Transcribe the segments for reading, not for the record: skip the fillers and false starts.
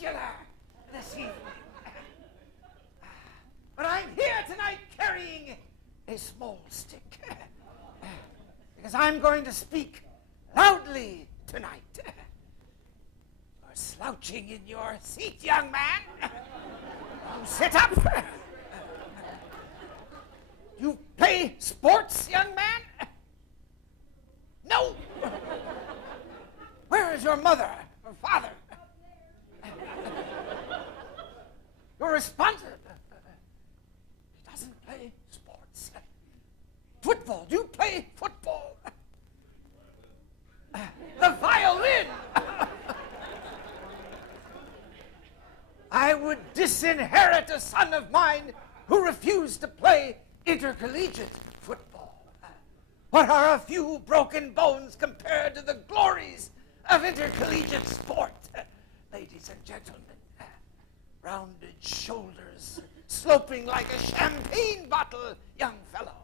muscular this evening. But I'm here tonight carrying a small stick. Because I'm going to speak loudly tonight. You're slouching in your seat, young man. You sit up. You play sports, young man? No. Where is your mother or father? You're responsible. He doesn't play sports. Football. Do you play football? The violin. I would disinherit a son of mine who refused to play intercollegiate football. What are a few broken bones compared to the glories of intercollegiate sport? Ladies and gentlemen, rounded shoulders, sloping like a champagne bottle, young fellow.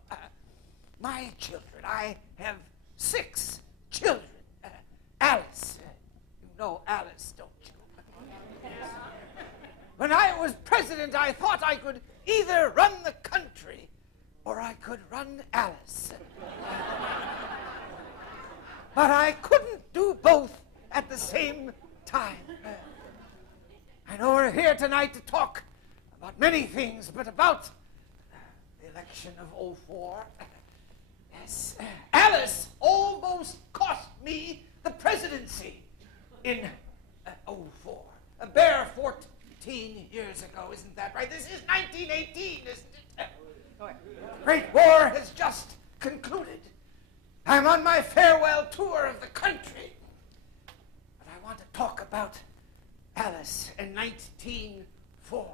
My children, I have 6 children. Alice, you know Alice, don't you? When I was president, I thought I could either run the country or I could run Alice. But I couldn't do both at the same time. I know we're here tonight to talk about many things, but about the election of '04. Yes, Alice almost cost me the presidency in '04. A bare 14 years ago, isn't that right? This is 1918, isn't it? The Great War has just concluded. I'm on my farewell tour of the country. But I want to talk about Alice in 1904.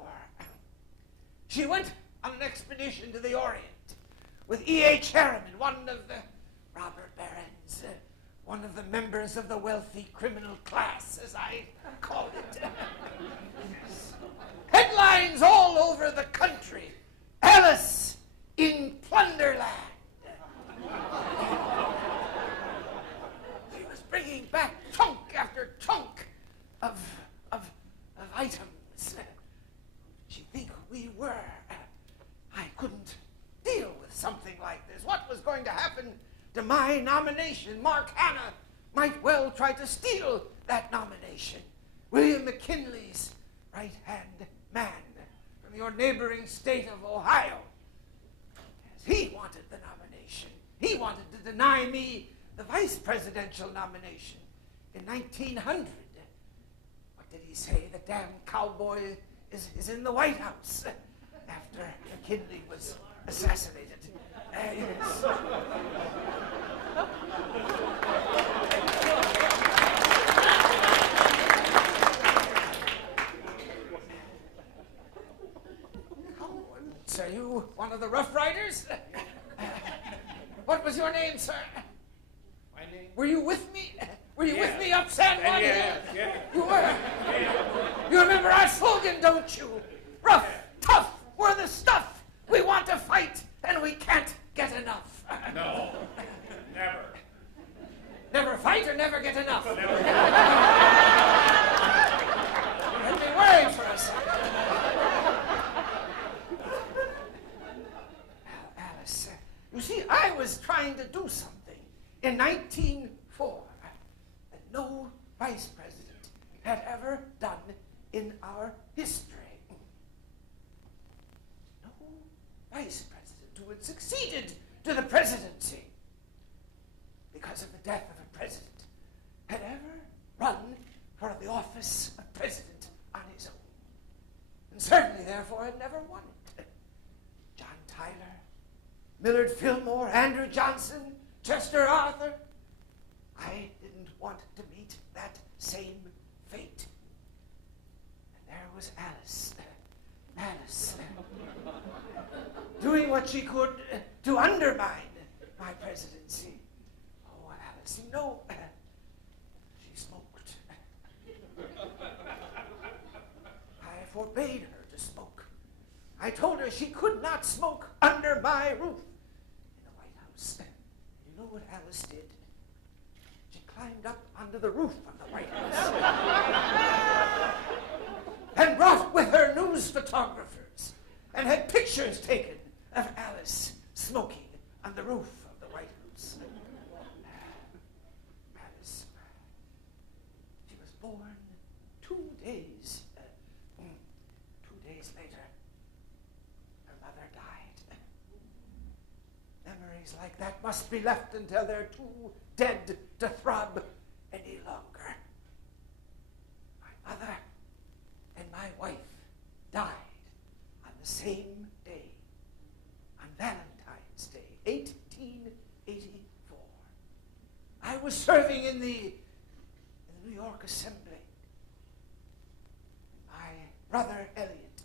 She went on an expedition to the Orient with E.H. Harriman, one of the robber barons, one of the members of the wealthy criminal class, as I call it. Headlines all over the country. Alice in Plunderland. She was bringing back chunk after chunk of items. She'd think we were. I couldn't deal with something like this. What was going to happen to my nomination? Mark Hanna might well try to steal that nomination. William McKinley's right-hand man from your neighboring state of Ohio. Yes, he wanted the nomination. He wanted to deny me the vice presidential nomination in 1900. What did he say? The damn cowboy is in the White House after McKinley was assassinated. Yes. Are you one of the Rough Riders? What was your name, sir? My name? Were you with me? Were you with me up San Juan Hill? Yeah. You were? You remember our slogan, don't you? Rough, tough, we're the stuff. We want to fight, and we can't get enough. No, never. Never fight or never get enough? Never. I'd be worried for a second. Alice, you see, I was trying to do something in 1904 that no vice president had ever done in our history. No vice president who had succeeded to the presidency because of the death of a president had ever run for the office of president on his own. And certainly, therefore, had never won it. John Tyler, Millard Fillmore, Andrew Johnson, Chester Arthur. I didn't want to meet that same fate. And there was Alice. Alice. Doing what she could to undermine my presidency. Oh, Alice, you know, she smoked. I forbade her to smoke. I told her she could not smoke under my roof in the White House. You know what Alice did? She climbed up onto the roof of the White House. photographers and had pictures taken of Alice smoking on the roof of the White House. Alice, she was born 2 days later. Her mother died. Memories like that must be left until they're too dead to throb any longer. My mother and my wife died on the same day, on Valentine's Day, 1884. I was serving in the New York Assembly. My brother Elliot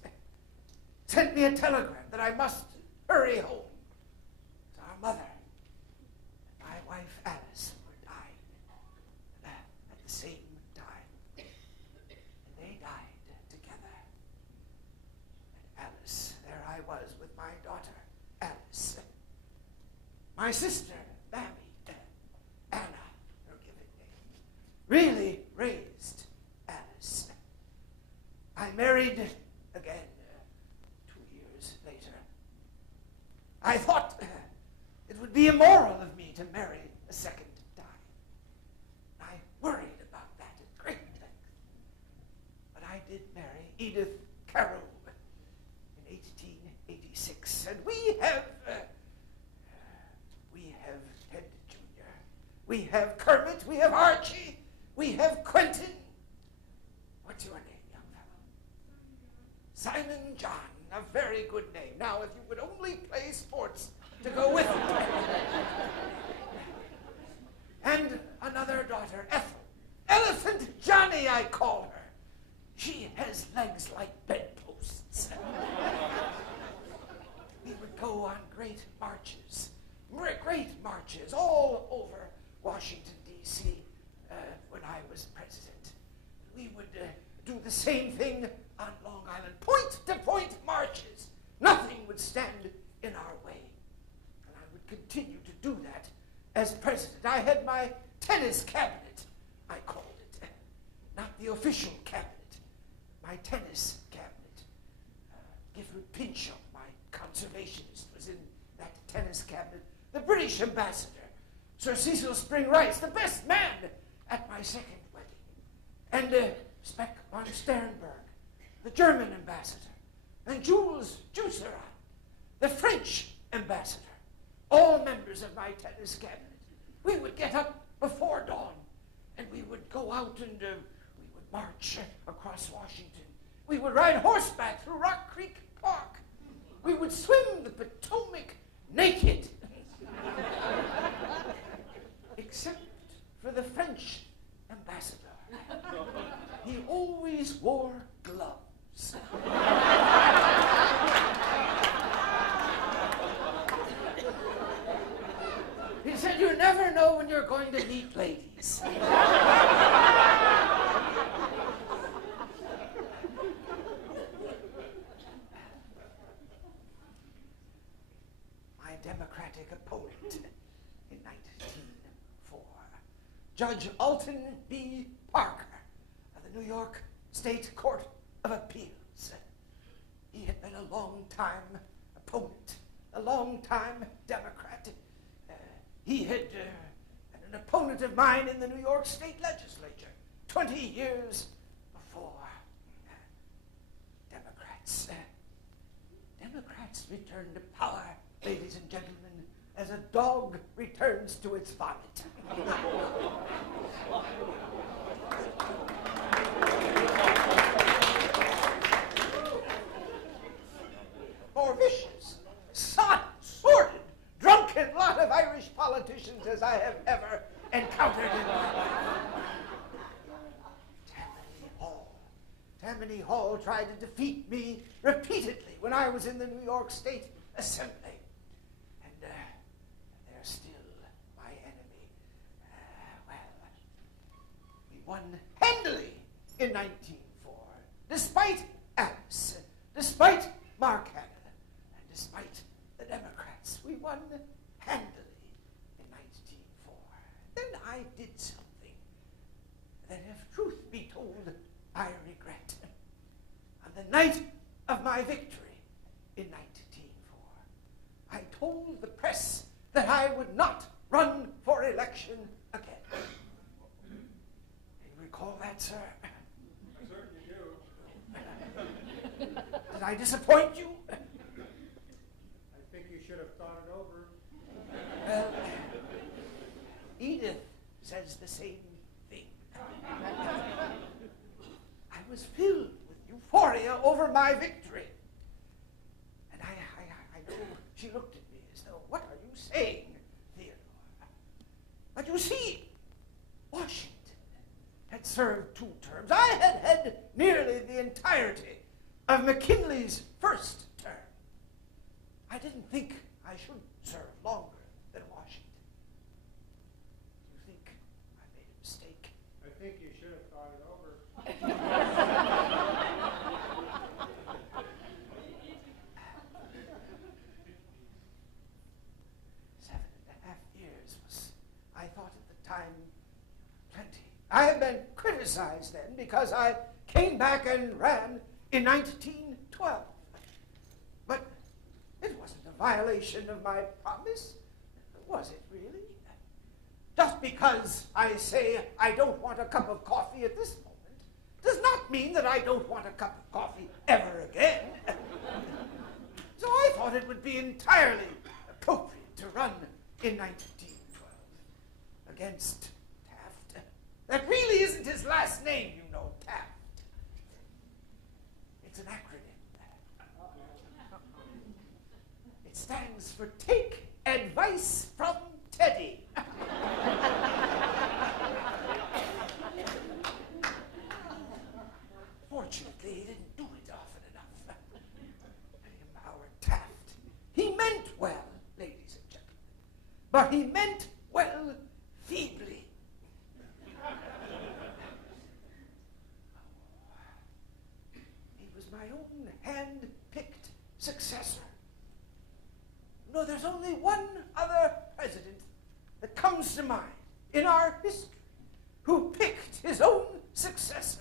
sent me a telegram that I must hurry home. So our mother and my wife Alice were dying at the same time. And they died together. And Alice, there I was with my daughter Alice. My sister, Mammy, Anna, her given name, really raised Alice. I married again 2 years later. I thought it would be immoral of me to marry a second time. I worried about that at great length. But I did marry Edith Carew in 1886, and we have Ted Jr., we have Kermit, we have Archie, we have Quentin. What's your name, young fellow? Simon John, a very good name. Now, if you would only play sports to go with it. And another daughter, Ethel. Elephant Johnny, I call her. She has legs like bedposts. We would go on great marches all over Washington, D.C. When I was president. We would do the same thing on Long Island, point-to-point marches. Nothing would stand in our way. And I would continue to do that as president. I had my tennis cabinet, I called it. Not the official cabinet, my tennis cabinet. Gifford Pinchot, my conservationist, was in that tennis cabinet. The British ambassador, Sir Cecil Spring Rice, the best man at my second wedding. And Speck von Sternberg, the German ambassador. And Jules Jusserand, the French ambassador. All members of my tennis cabinet. We would get up before dawn, and we would go out and we would march across Washington. We would ride horseback through Rock Creek Park. We would swim the Potomac naked. Except for the French ambassador. He always wore gloves. He said, you never know when you're going to meet ladies. My Democratic opponent in 1904, Judge Alton B. Parker of the New York State Court of Appeals. He had been a long-time opponent, a long-time Democrat. He had been an opponent of mine in the New York State Legislature 20 years before. Democrats return to power, ladies and gentlemen, as a dog returns to its vomit. More vicious, sordid, drunken lot of Irish politicians as I have ever encountered in my life. Tammany Hall tried to defeat me repeatedly when I was in the New York State Assembly. And they're still my enemy. We won handily in 1904, despite Alice, despite Mark Hanna, and despite the Democrats. We won handily in 1904. Then I did something that, if truth be told, I regret. On the night of my my victory in 1904, I told the press that I would not run for election again. You recall that, sir? I certainly do. Did I disappoint you? I think you should have thought it over. Well, Edith says the same thing. I was filled with euphoria over my victory. And I know she looked at me as though, what are you saying, Theodore? But you see, Washington had served 2 terms. I had had nearly the entirety of McKinley's first term. I didn't think I should serve longer than Washington. Do you think I made a mistake? I think you should have thought it over. 7.5 years was, I thought at the time, plenty. I had been criticized then because I came back and ran in 1912. But it wasn't a violation of my promise, was it really? Just because I say I don't want a cup of coffee at this moment does not mean that I don't want a cup of coffee ever again. So I thought it would be entirely appropriate to run in 1912 against Taft. That really isn't his last name, you know, Taft. It's an acronym. It stands for Take Advice from Teddy. Fortunately, he didn't do it often enough. William Howard Taft. He meant well, ladies and gentlemen, but he meant well feebly. He was my own hand-picked successor. No, there's only one other president that comes to mind in our history who picked his own successor.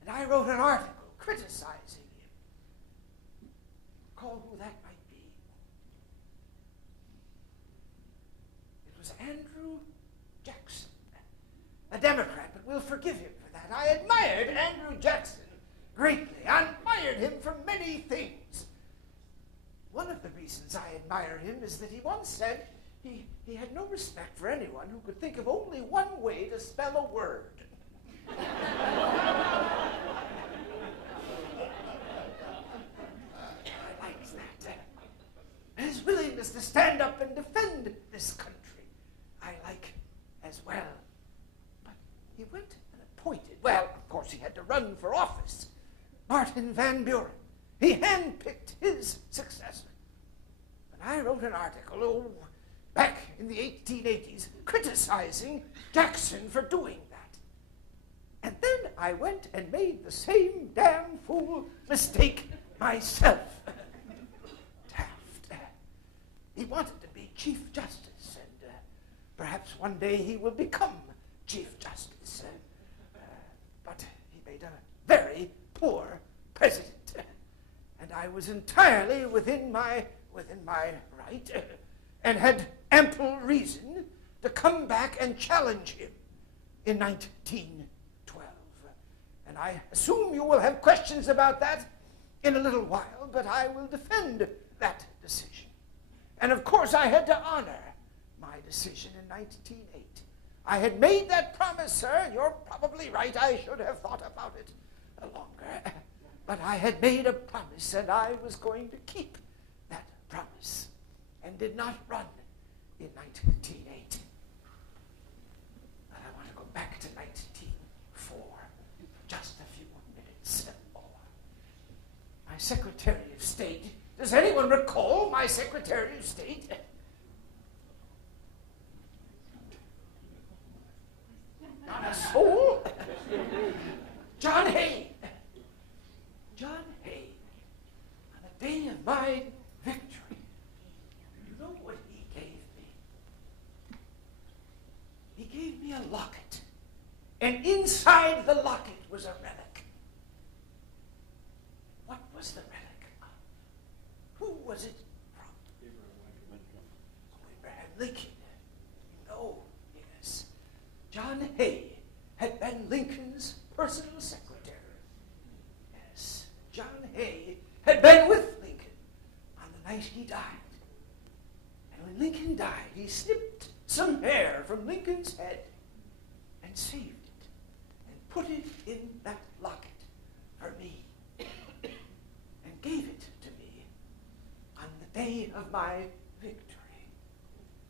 And I wrote an article criticizing him. Recall who that might be? It was Andrew Jackson, a Democrat, but we'll forgive him for that. I admired Andrew Jackson greatly. I admired him for many things. One of the reasons I admire him is that he once said he had no respect for anyone who could think of only one way to spell a word. I liked that. His willingness to stand up and defend this country, I like as well. But he went and appointed, well, of course he had to run for office, Martin Van Buren. He handpicked his successor. And I wrote an article, back in the 1880s, criticizing Jackson for doing that. And then I went and made the same damn fool mistake myself. Taft. He wanted to be Chief Justice, and perhaps one day he will become Chief Justice. But he made a very poor president. And I was entirely within my right, and had ample reason to come back and challenge him in 1912. And I assume you will have questions about that in a little while, but I will defend that decision. And of course I had to honor my decision in 1908. I had made that promise, sir. You're probably right. I should have thought about it longer. But I had made a promise, and I was going to keep that promise, and did not run in 1908. But I want to go back to 1904, just a few minutes more. My Secretary of State, does anyone recall my Secretary of State? Not a soul? John Hay. John Hay, on the day of my victory, you know what he gave me? He gave me a locket, and inside the locket was a relic. What he snipped some hair from Lincoln's head and saved it and put it in that locket for me and gave it to me on the day of my victory.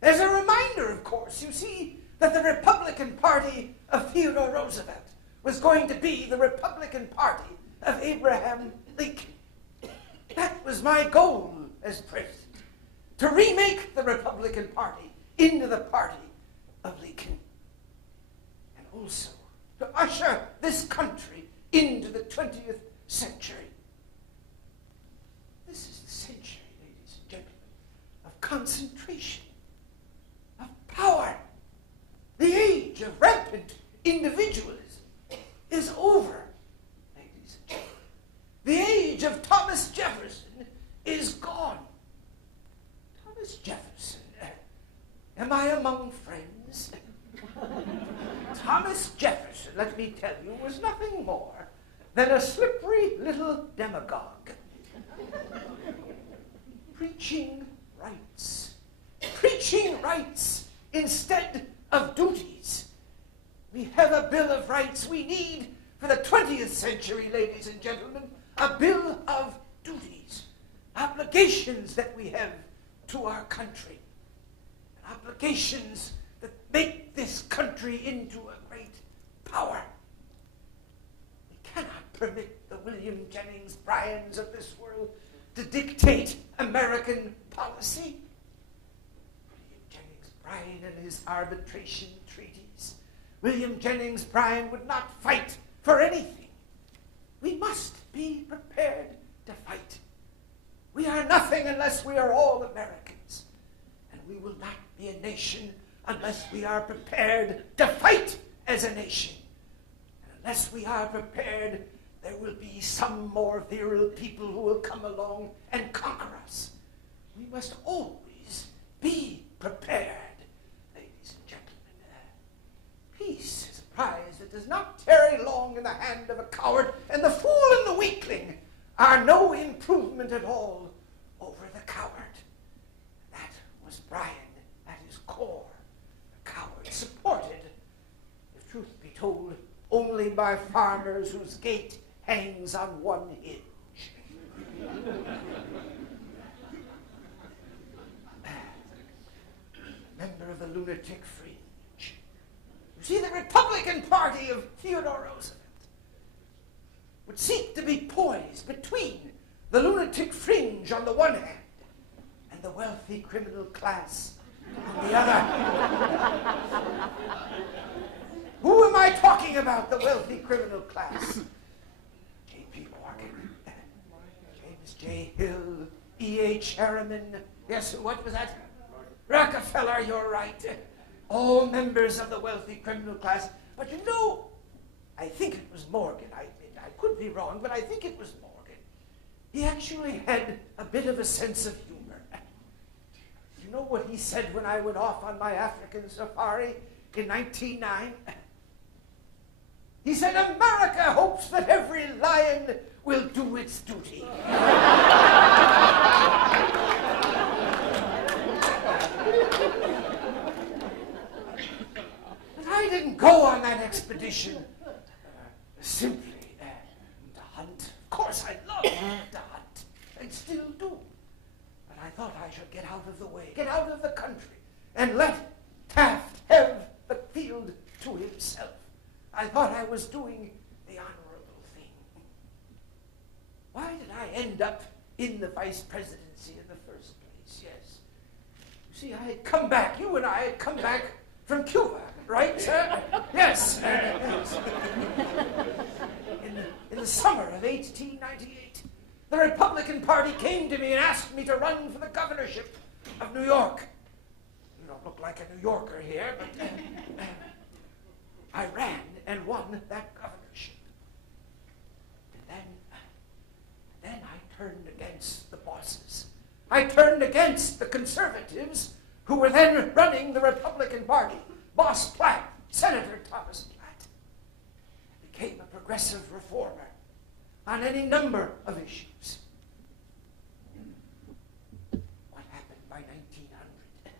As a reminder, of course, you see, that the Republican Party of Theodore Roosevelt was going to be the Republican Party of Abraham Lincoln. That was my goal as president, to remake the Republican Party into the party of Lincoln, and also to usher this country into the 20th century. This is the century, ladies and gentlemen, of concentration, of power. The age of rampant individualism is over, ladies and gentlemen. The age of Thomas Jefferson is gone. Thomas Jefferson, am I among friends? Thomas Jefferson, let me tell you, was nothing more than a slippery little demagogue. Preaching rights. Preaching rights instead of duties. We have a Bill of Rights we need for the 20th century, ladies and gentlemen, a Bill of Duties, obligations that we have to our country, obligations that make this country into a great power. We cannot permit the William Jennings Bryans of this world to dictate American policy. Bryan and his arbitration treaties. William Jennings Bryan would not fight for anything. We must be prepared to fight. We are nothing unless we are all Americans. And we will not be a nation unless we are prepared to fight as a nation. And unless we are prepared, there will be some more virile people who will come along and conquer us. We must always be prepared. Peace is a prize that does not tarry long in the hand of a coward, and the fool and the weakling are no improvement at all over the coward. That was Bryan at his core. The coward supported, if truth be told, only by farmers whose gate hangs on one hinge. Member of the lunatic fringe. See, the Republican Party of Theodore Roosevelt would seek to be poised between the lunatic fringe on the one hand and the wealthy criminal class on the other. Who am I talking about, the wealthy criminal class? J.P. Morgan, James J. Hill, E.H. Harriman. Yes, what was that? Rockefeller, you're right. All members of the wealthy criminal class. But you know, I think it was Morgan. I could be wrong, but I think it was Morgan. He actually had a bit of a sense of humor. You know what he said when I went off on my African safari in 1909? He said, America hopes that every lion will do its duty. I didn't go on that expedition simply to hunt. Of course, I love to hunt, and still do. But I thought I should get out of the way, get out of the country, and let Taft have the field to himself. I thought I was doing the honorable thing. Why did I end up in the vice presidency in the first place? Yes. You see, I had come back, you and I had come back from Cuba, right, sir? Yes. In the summer of 1898, the Republican Party came to me and asked me to run for the governorship of New York. You don't look like a New Yorker here, but I ran and won that governorship. And then I turned against the bosses. I turned against the conservatives who were then running the Republican Party. Boss Platt, Senator Thomas Platt, became a progressive reformer on any number of issues. What happened by 1900?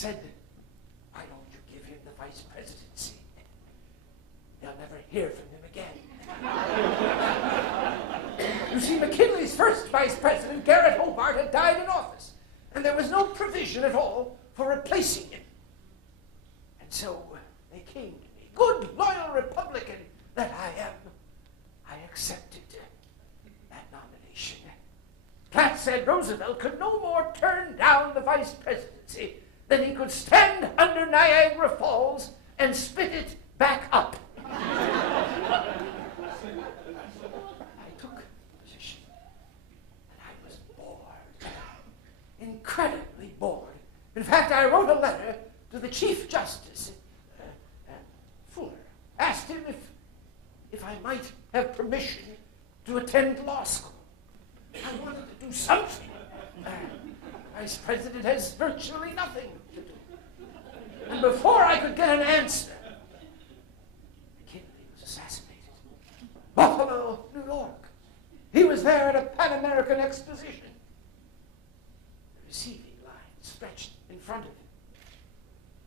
said, "Why don't you give him the vice presidency? You'll never hear from him again." You see, McKinley's first vice president, Garrett Hobart, had died in office, and there was no provision at all for replacing him. And so they came to me. Good, loyal Republican that I am, I accepted that nomination. Platt said Roosevelt could no more turn down the vice presidency than he could stand under Niagara Falls and spit it back up. I took position, and I was bored, incredibly bored. In fact, I wrote a letter to the Chief Justice, Fuller, asked him if I might have permission to attend law school. I wanted to do something. Vice President has virtually nothing to do. And before I could get an answer, McKinley was assassinated. Buffalo, New York. He was there at a Pan American exposition. The receiving line stretched in front of him.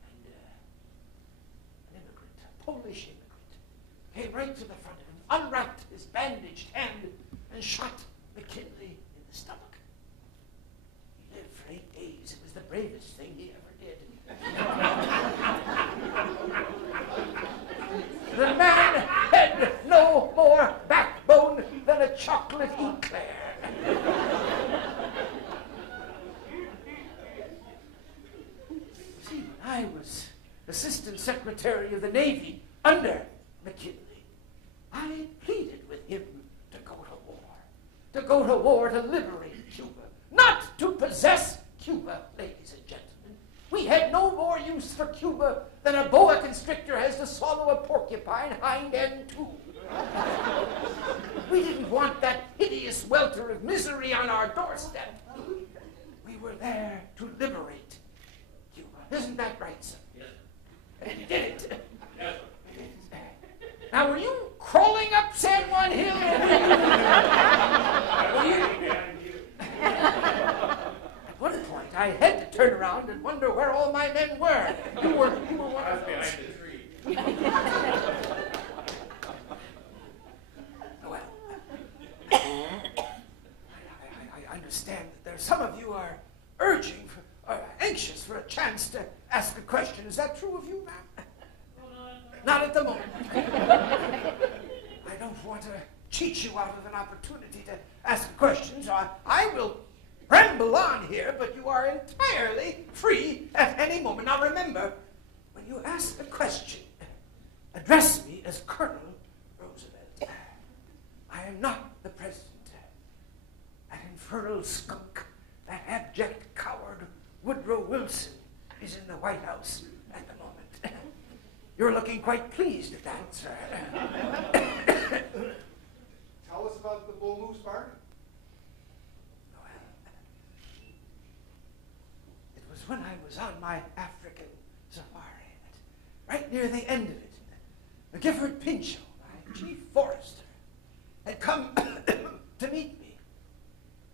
And an immigrant, a Polish immigrant, came right to the front of him, unwrapped his bandaged hand, and shot McKinley in the stomach. He lived for 8 days. It was the bravest thing he ever did. The man had no more backbone than a chocolate eclair. See, when I was Assistant Secretary of the Navy under McKinley, I pleaded with him to go to war to liberate Cuba, not to possess Cuba, ladies and gentlemen. We had no more use for Cuba than a boa constrictor has to swallow a porcupine hind end too. We didn't want that hideous welter of misery on our doorstep. We were there to liberate Cuba. Isn't that right, sir? Yes. And you did it. Yes. Now, were you crawling up San Juan Hill? At one point, I had to turn around and wonder where all my men were. You were one of those. Behind the tree. Well, I understand that there are some of you are anxious for a chance to ask a question. Is that true of you, ma'am? Not at the moment. I don't want to cheat you out of an opportunity to ask a question, so I will ramble on here, but you are entirely free at any moment. Now remember, when you ask a question, address me as Colonel Roosevelt. I am not the president. That infernal skunk, that abject coward, Woodrow Wilson, is in the White House at the moment. You're looking quite pleased at that, sir. Tell us about the Bull Moose Barn. Well, it was when I was on my African safari, right near the end of it, Gifford Pinchot, my chief forester, had come to meet me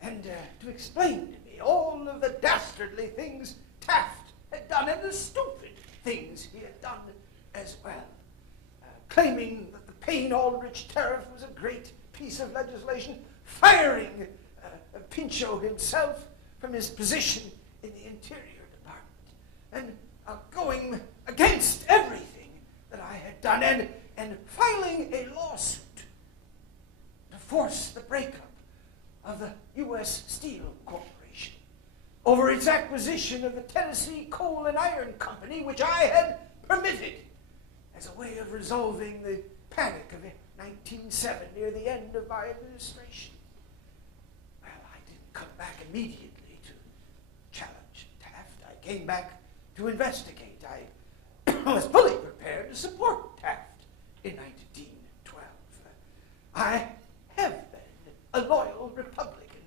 and to explain to me all of the dastardly things Taft had done and the stupid things he had done as well, claiming that the Payne-Aldrich tariff was a great piece of legislation, firing Pinchot himself from his position in the Interior Department, and going against everything that I had done, and filing a lawsuit to force the breakup of the U.S. Steel Corporation over its acquisition of the Tennessee Coal and Iron Company, which I had permitted as a way of resolving the panic of 1907 near the end of my administration. Well, I didn't come back immediately to challenge Taft. I came back to investigate. I was fully prepared to support Taft in 1912. I have been a loyal Republican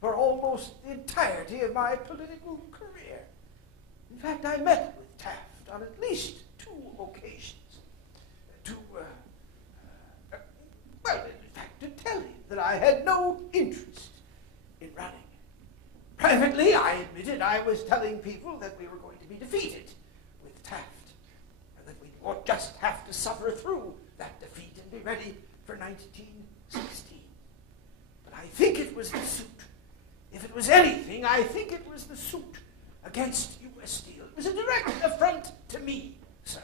for almost the entirety of my political career. In fact, I met with Taft on at least 2 occasions to tell him that I had no interest in running. Privately, I admitted I I was telling people that we were going to be defeated with Taft, and that we would just have to suffer through that defeat and be ready for 1916. But I think it was the suit. If it was anything, I think it was the suit against U.S. Steel. It was a direct affront to me, sir,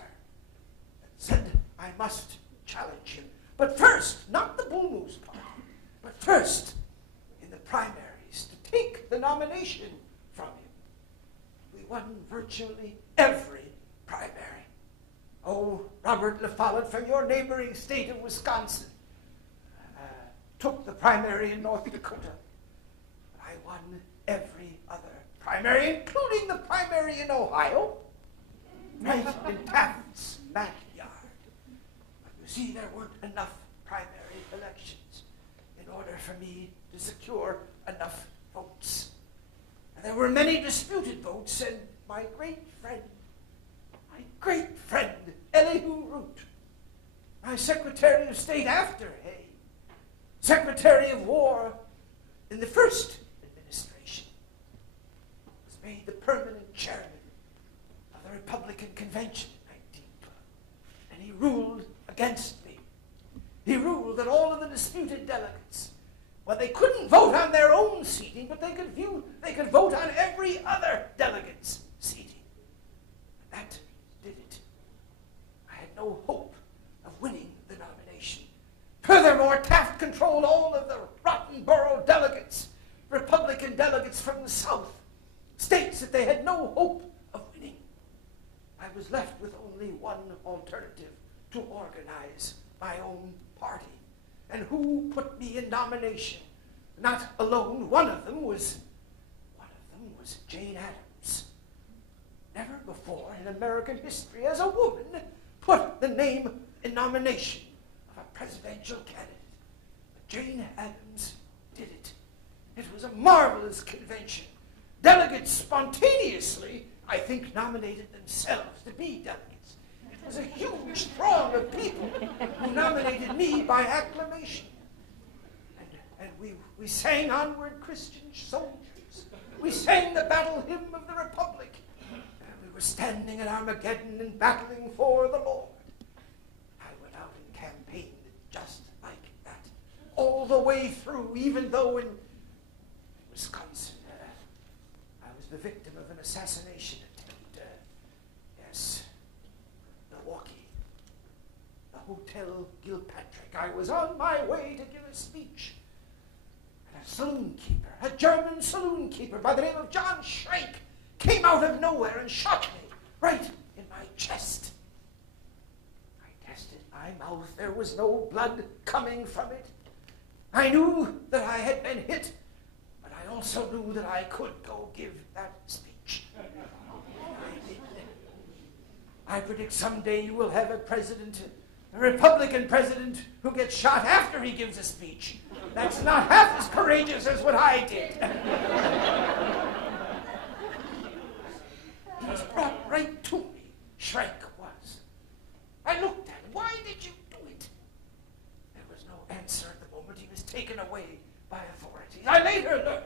that said I must challenge him. But first, not the Bull Moose Party, but first, in the primaries, to take the nomination from him. We won virtually every primary. Oh, Robert La Follette from your neighboring state of Wisconsin took the primary in North Dakota. But I won every other primary, including the primary in Ohio, right in Taft's backyard. But you see, there weren't enough primary elections in order for me to secure enough votes. And there were many disputed votes, and my great friend, Elihu Root, my Secretary of State after Hay, Secretary of War in the first administration, was made the permanent chairman of the Republican Convention in 1912. And he ruled against me. He ruled that all of the disputed delegates, well, they couldn't vote on their own seating, but they could vote on every other delegate's seating. And that did it. I had no hope of winning the nomination. Furthermore, Taft controlled all of the rotten borough delegates, Republican delegates from the South, states that they had no hope of winning. I was left with only one alternative: to organize my own party. And who put me in nomination? Not alone. One of them was Jane Addams. Never before in American history has a woman put the name in nomination of a presidential candidate. But Jane Addams did it. It was a marvelous convention. Delegates spontaneously, I think, nominated themselves to be delegates. It was a huge throng of people who nominated me by acclamation. And we sang Onward, Christian Soldiers. We sang the battle hymn of the Republic. And we were standing at Armageddon and battling for the Lord. I went out and campaigned just like that, all the way through, even though in Wisconsin, I was the victim of an assassination attempt. Yes, Milwaukee, the Hotel Gilpatrick. I was on my way to give a speech. And a saloon keeper, a German saloon keeper by the name of John Schrank, came out of nowhere and shot me right in my chest. I tested my mouth. There was no blood coming from it. I knew that I had been hit, but I also knew that I could go give that speech. I did. I predict someday you will have a president, a Republican president, who gets shot after he gives a speech. That's not half as courageous as what I did. He was brought right to me, Schrank was. I looked at him. Why did you do it? There was no answer at the moment. He was taken away by authorities. I later learned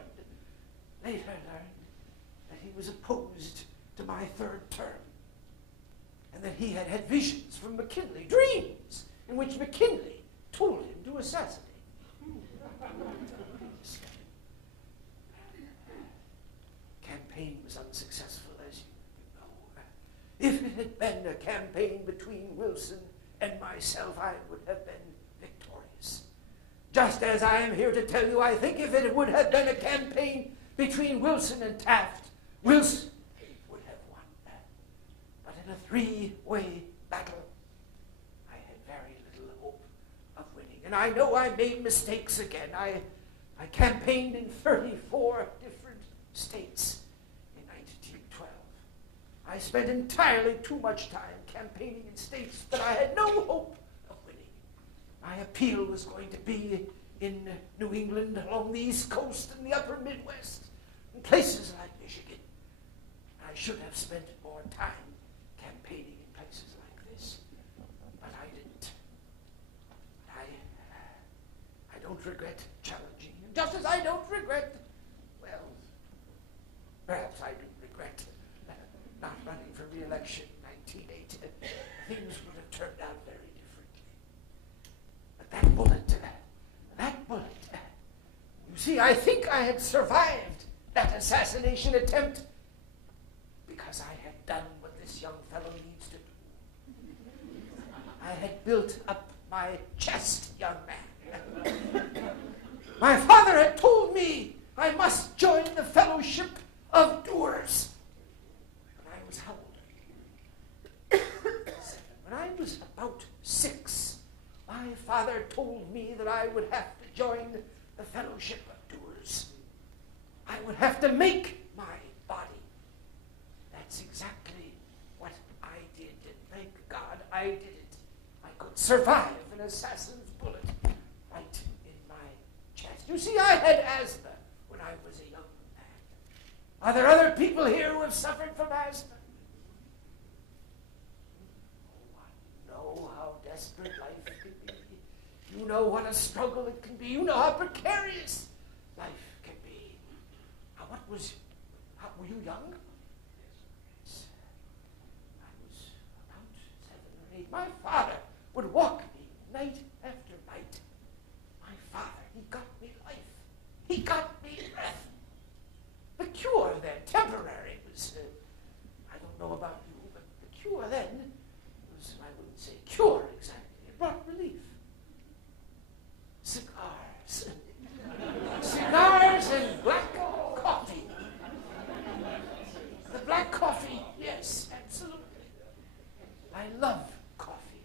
that he was opposed to my third term, and that he had had visions from McKinley, dreams in which McKinley told him to assassinate. Campaign was unsuccessful, as you know. If it had been a campaign between Wilson and myself, I would have been victorious. Just as I am here to tell you, I think if it would have been a campaign between Wilson and Taft, Wilson would have won. But in a three-way battle, I had very little hope of winning. And I know I made mistakes again. I campaigned in 34 different states in 1912. I spent entirely too much time campaigning in states that I had no hope of winning. My appeal was going to be in New England, along the East Coast, and the upper Midwest, and places like Michigan. I should have spent more time campaigning in places like this, but I didn't. I don't regret challenging him, just as I don't regret, well, perhaps I do. I think I had survived that assassination attempt because I had done what this young fellow needs to do. I had built up my chest, young man. My father had told me I must join the fellowship of doers. When I was how old? 7. When I was about 6, my father told me that I would have to join the fellowship of doers. I would have to make my body. That's exactly what I did, and thank God I did it. I could survive an assassin's bullet right in my chest. You see, I had asthma when I was a young man. Are there other people here who have suffered from asthma? Oh, I know how desperate life can be. You know what a struggle it can be. You know how precarious life can be. Were you young? Yes. I was about 7 or 8. My father would walk me night after night. My father, he got me life. He got me breath. The cure then, temporary, was, I don't know about you, but the cure then was, I wouldn't say cure exactly. It brought relief. Cigars. Cigars and black coffee. The black coffee, yes, absolutely. I love coffee.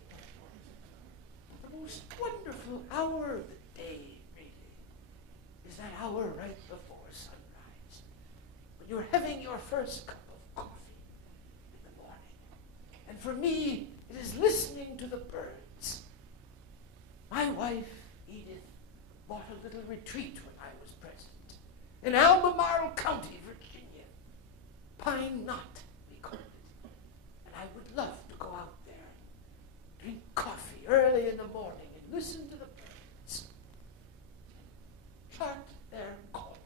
The most wonderful hour of the day, really, is that hour right before sunrise, when you're having your first cup of coffee in the morning. And for me, it is listening to the birds. My wife, Edith, bought a little retreat when I was president in Albemarle County, Virginia. Pine Knot, we called it. And I would love to go out there and drink coffee early in the morning and listen to the birds, chart their calls.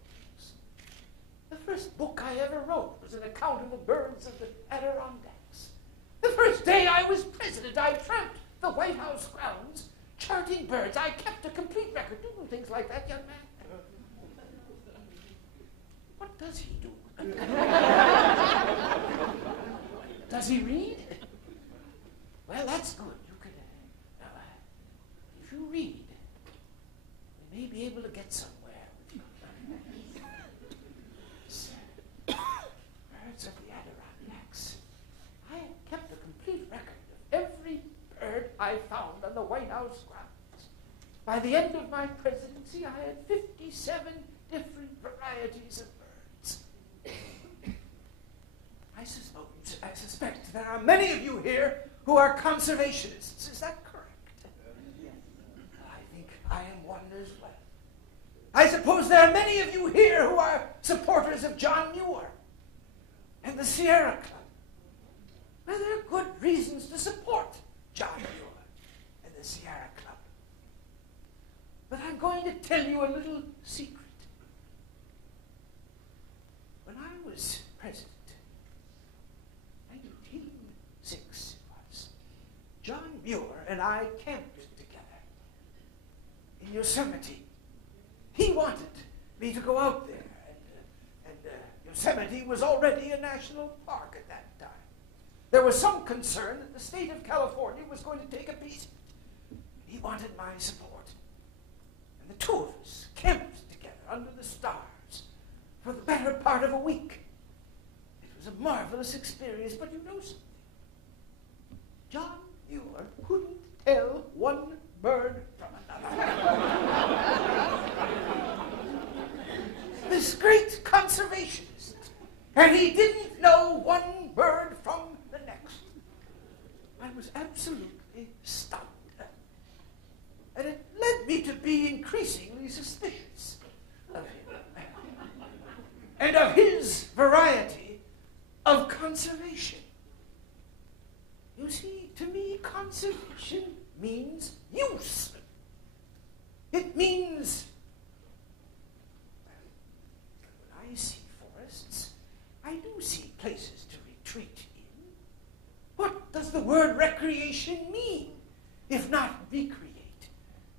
The first book I ever wrote was an account of the birds of the Adirondacks. The first day I was president, I tramped the White House grounds charting birds. I kept a complete record. Do things like that, young man? What does he do? Does he read? Well, that's good. You can, if you read, we may be able to get somewhere with you. Birds of the Adirondacks. I kept a complete record of every bird I found on the White House grounds. By the end of my presidency, I had 57 different varieties of birds. I suspect there are many of you here who are conservationists. Is that correct? I think I am one as well. I suppose there are many of you here who are supporters of John Muir and the Sierra Club. Well, there are good reasons to support John Muir and the Sierra Club. But I'm going to tell you a little secret. When I was president, 1906 it was, John Muir and I camped together in Yosemite. He wanted me to go out there, and Yosemite was already a national park at that time. There was some concern that the state of California was going to take a beat. He wanted my support. And the two of us camped together under the stars for the better part of a week. It was a marvelous experience, but you know something? John Muir couldn't tell one bird from another. This great conservationist, and he didn't know one bird from the next. I was absolutely stunned. And it led me to be increasingly suspicious of him and of his variety of conservation. You see, to me, conservation means use. It means, when I see forests, I do see places to retreat in. What does the word recreation mean, if not recreate?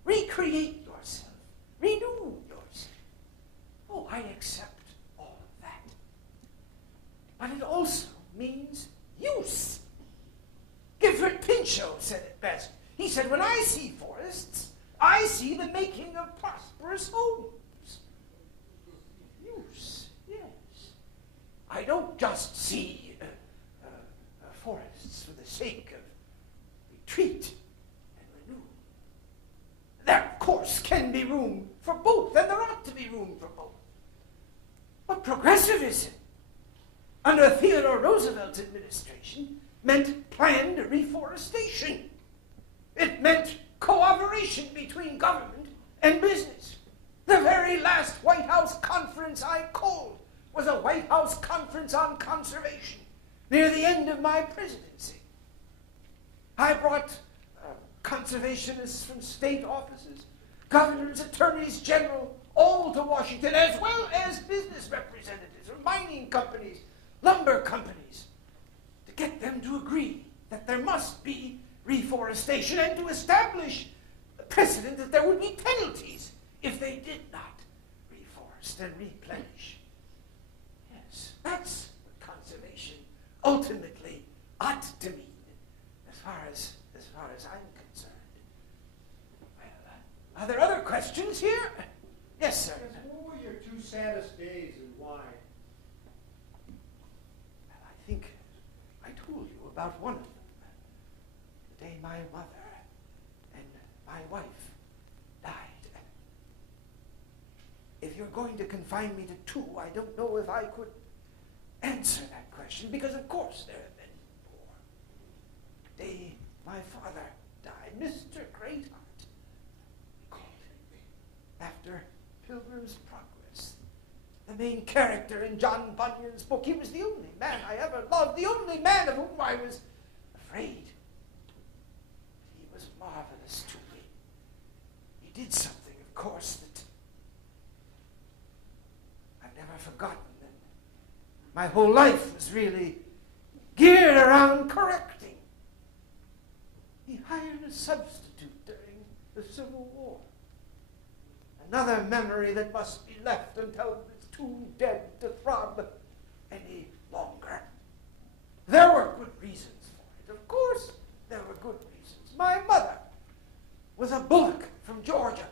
Recreate yourself. Renew yourself. I accept all of that. But it also means use. Gifford Pinchot said it best. He said, when I see forests, I see the making of prosperous homes. Use, yes. I don't just see forests for the sake of retreat and renewal. There, of course, can be room for both, and there ought to be room for both. But progressivism, under Theodore Roosevelt's administration, meant planned reforestation. It meant cooperation between government and business. The very last White House conference I called was a White House conference on conservation near the end of my presidency. I brought conservationists from state offices, governors, attorneys general, all to Washington, as well as business representatives from mining companies, lumber companies, to get them to agree that there must be reforestation and to establish a precedent that there would be penalties if they did not reforest and replenish. Yes, that's what conservation ultimately ought to mean, as far as I'm concerned. Well, are there other questions here? Yes, sir. Yes, what were your two saddest days and why? Well, I think I told you about one of them. The day my mother and my wife died. If you're going to confine me to two, I don't know if I could answer that question, because of course there have been more. The day my father died, Mr. Greatheart, we called him, after Pilgrim's Progress, the main character in John Bunyan's book. He was the only man I ever loved, the only man of whom I was afraid. He was marvelous to me. He did something, of course, that I've never forgotten. My whole life was really geared around correcting. He hired a substitute during the Civil War. Another memory that must be left until it's too dead to throb any longer. There were good reasons for it. Of course, there were good reasons. My mother was a bullock from Georgia.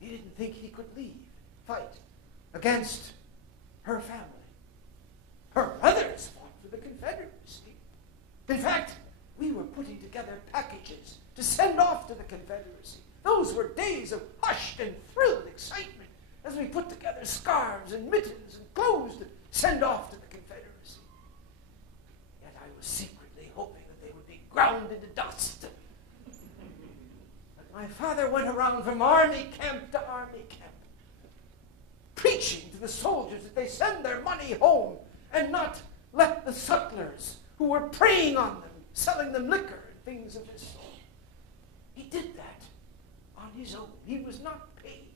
He didn't think he could leave, fight against her family. Her brothers fought for the Confederacy. In fact, we were putting together packages to send off to the Confederacy. Those were days of hushed and thrilled excitement as we put together scarves and mittens and clothes to send off to the Confederacy. Yet I was secretly hoping that they would be ground into dust. But my father went around from army camp to army camp, preaching to the soldiers that they send their money home and not let the sutlers who were preying on them, selling them liquor and things of this sort. He did that on his own. He was not paid.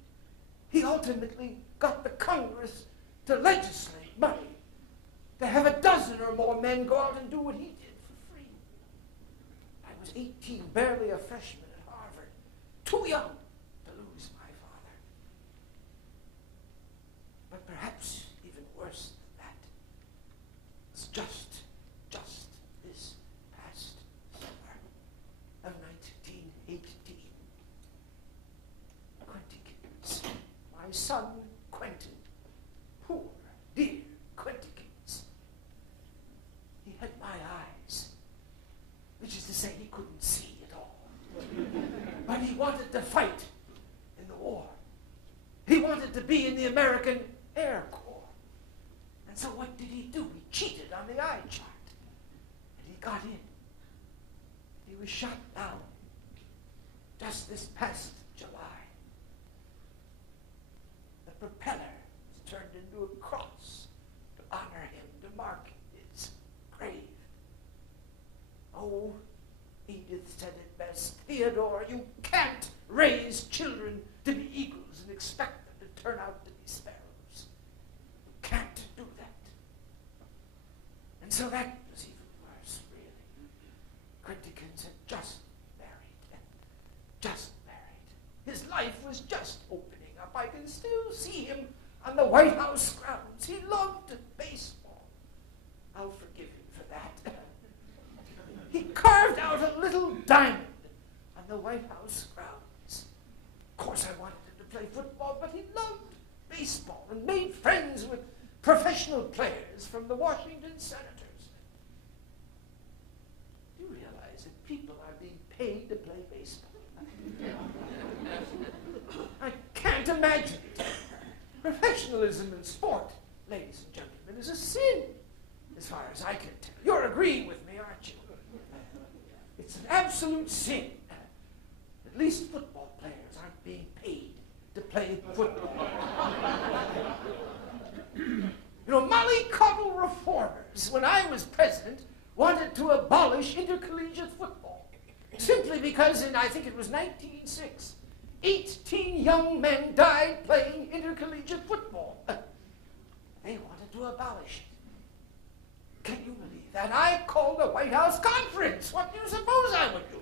He ultimately got the Congress to legislate money, to have a dozen or more men go out and do what he did for free. I was 18, barely a freshman at Harvard, too young to lose my father. But perhaps even worse than that was just this past summer of 1918. Quentikins, my son Quentin, poor, dear Quentikins. He had my eyes, which is to say he couldn't see at all. But he wanted to fight in the war. He wanted to be in the American Air Corps. And so what did he do? He cheated on the eye chart. And he got in. He was shot down just this past July. The propeller was turned into a cross to honor him, to mark his grave. Oh, Edith said it best. Theodore, you can't raise children to be eagles and expect them to turn out to be sparrows. You can't do that. And so that was even worse, really. Quentikins had just married. His life was just opening up. I can still see him on the White House grounds. He loved baseball. I'll forgive him for that. He carved out a little diamond on the White House grounds. Of course, I wanted him to play football, but he loved baseball and made friends with professional players from the Washington Senators. Do you realize that people are being paid to play baseball? I can't imagine it. Professionalism in sport, ladies and gentlemen, is a sin, as far as I can tell. You're agreeing with me, aren't you? It's an absolute sin. At least football players aren't being paid to play football. Mollycoddle reformers, when I was president, wanted to abolish intercollegiate football, simply because in, I think it was 1906, 18 young men died playing intercollegiate football. They wanted to abolish it. Can you believe that? I called a White House conference. What do you suppose I would do?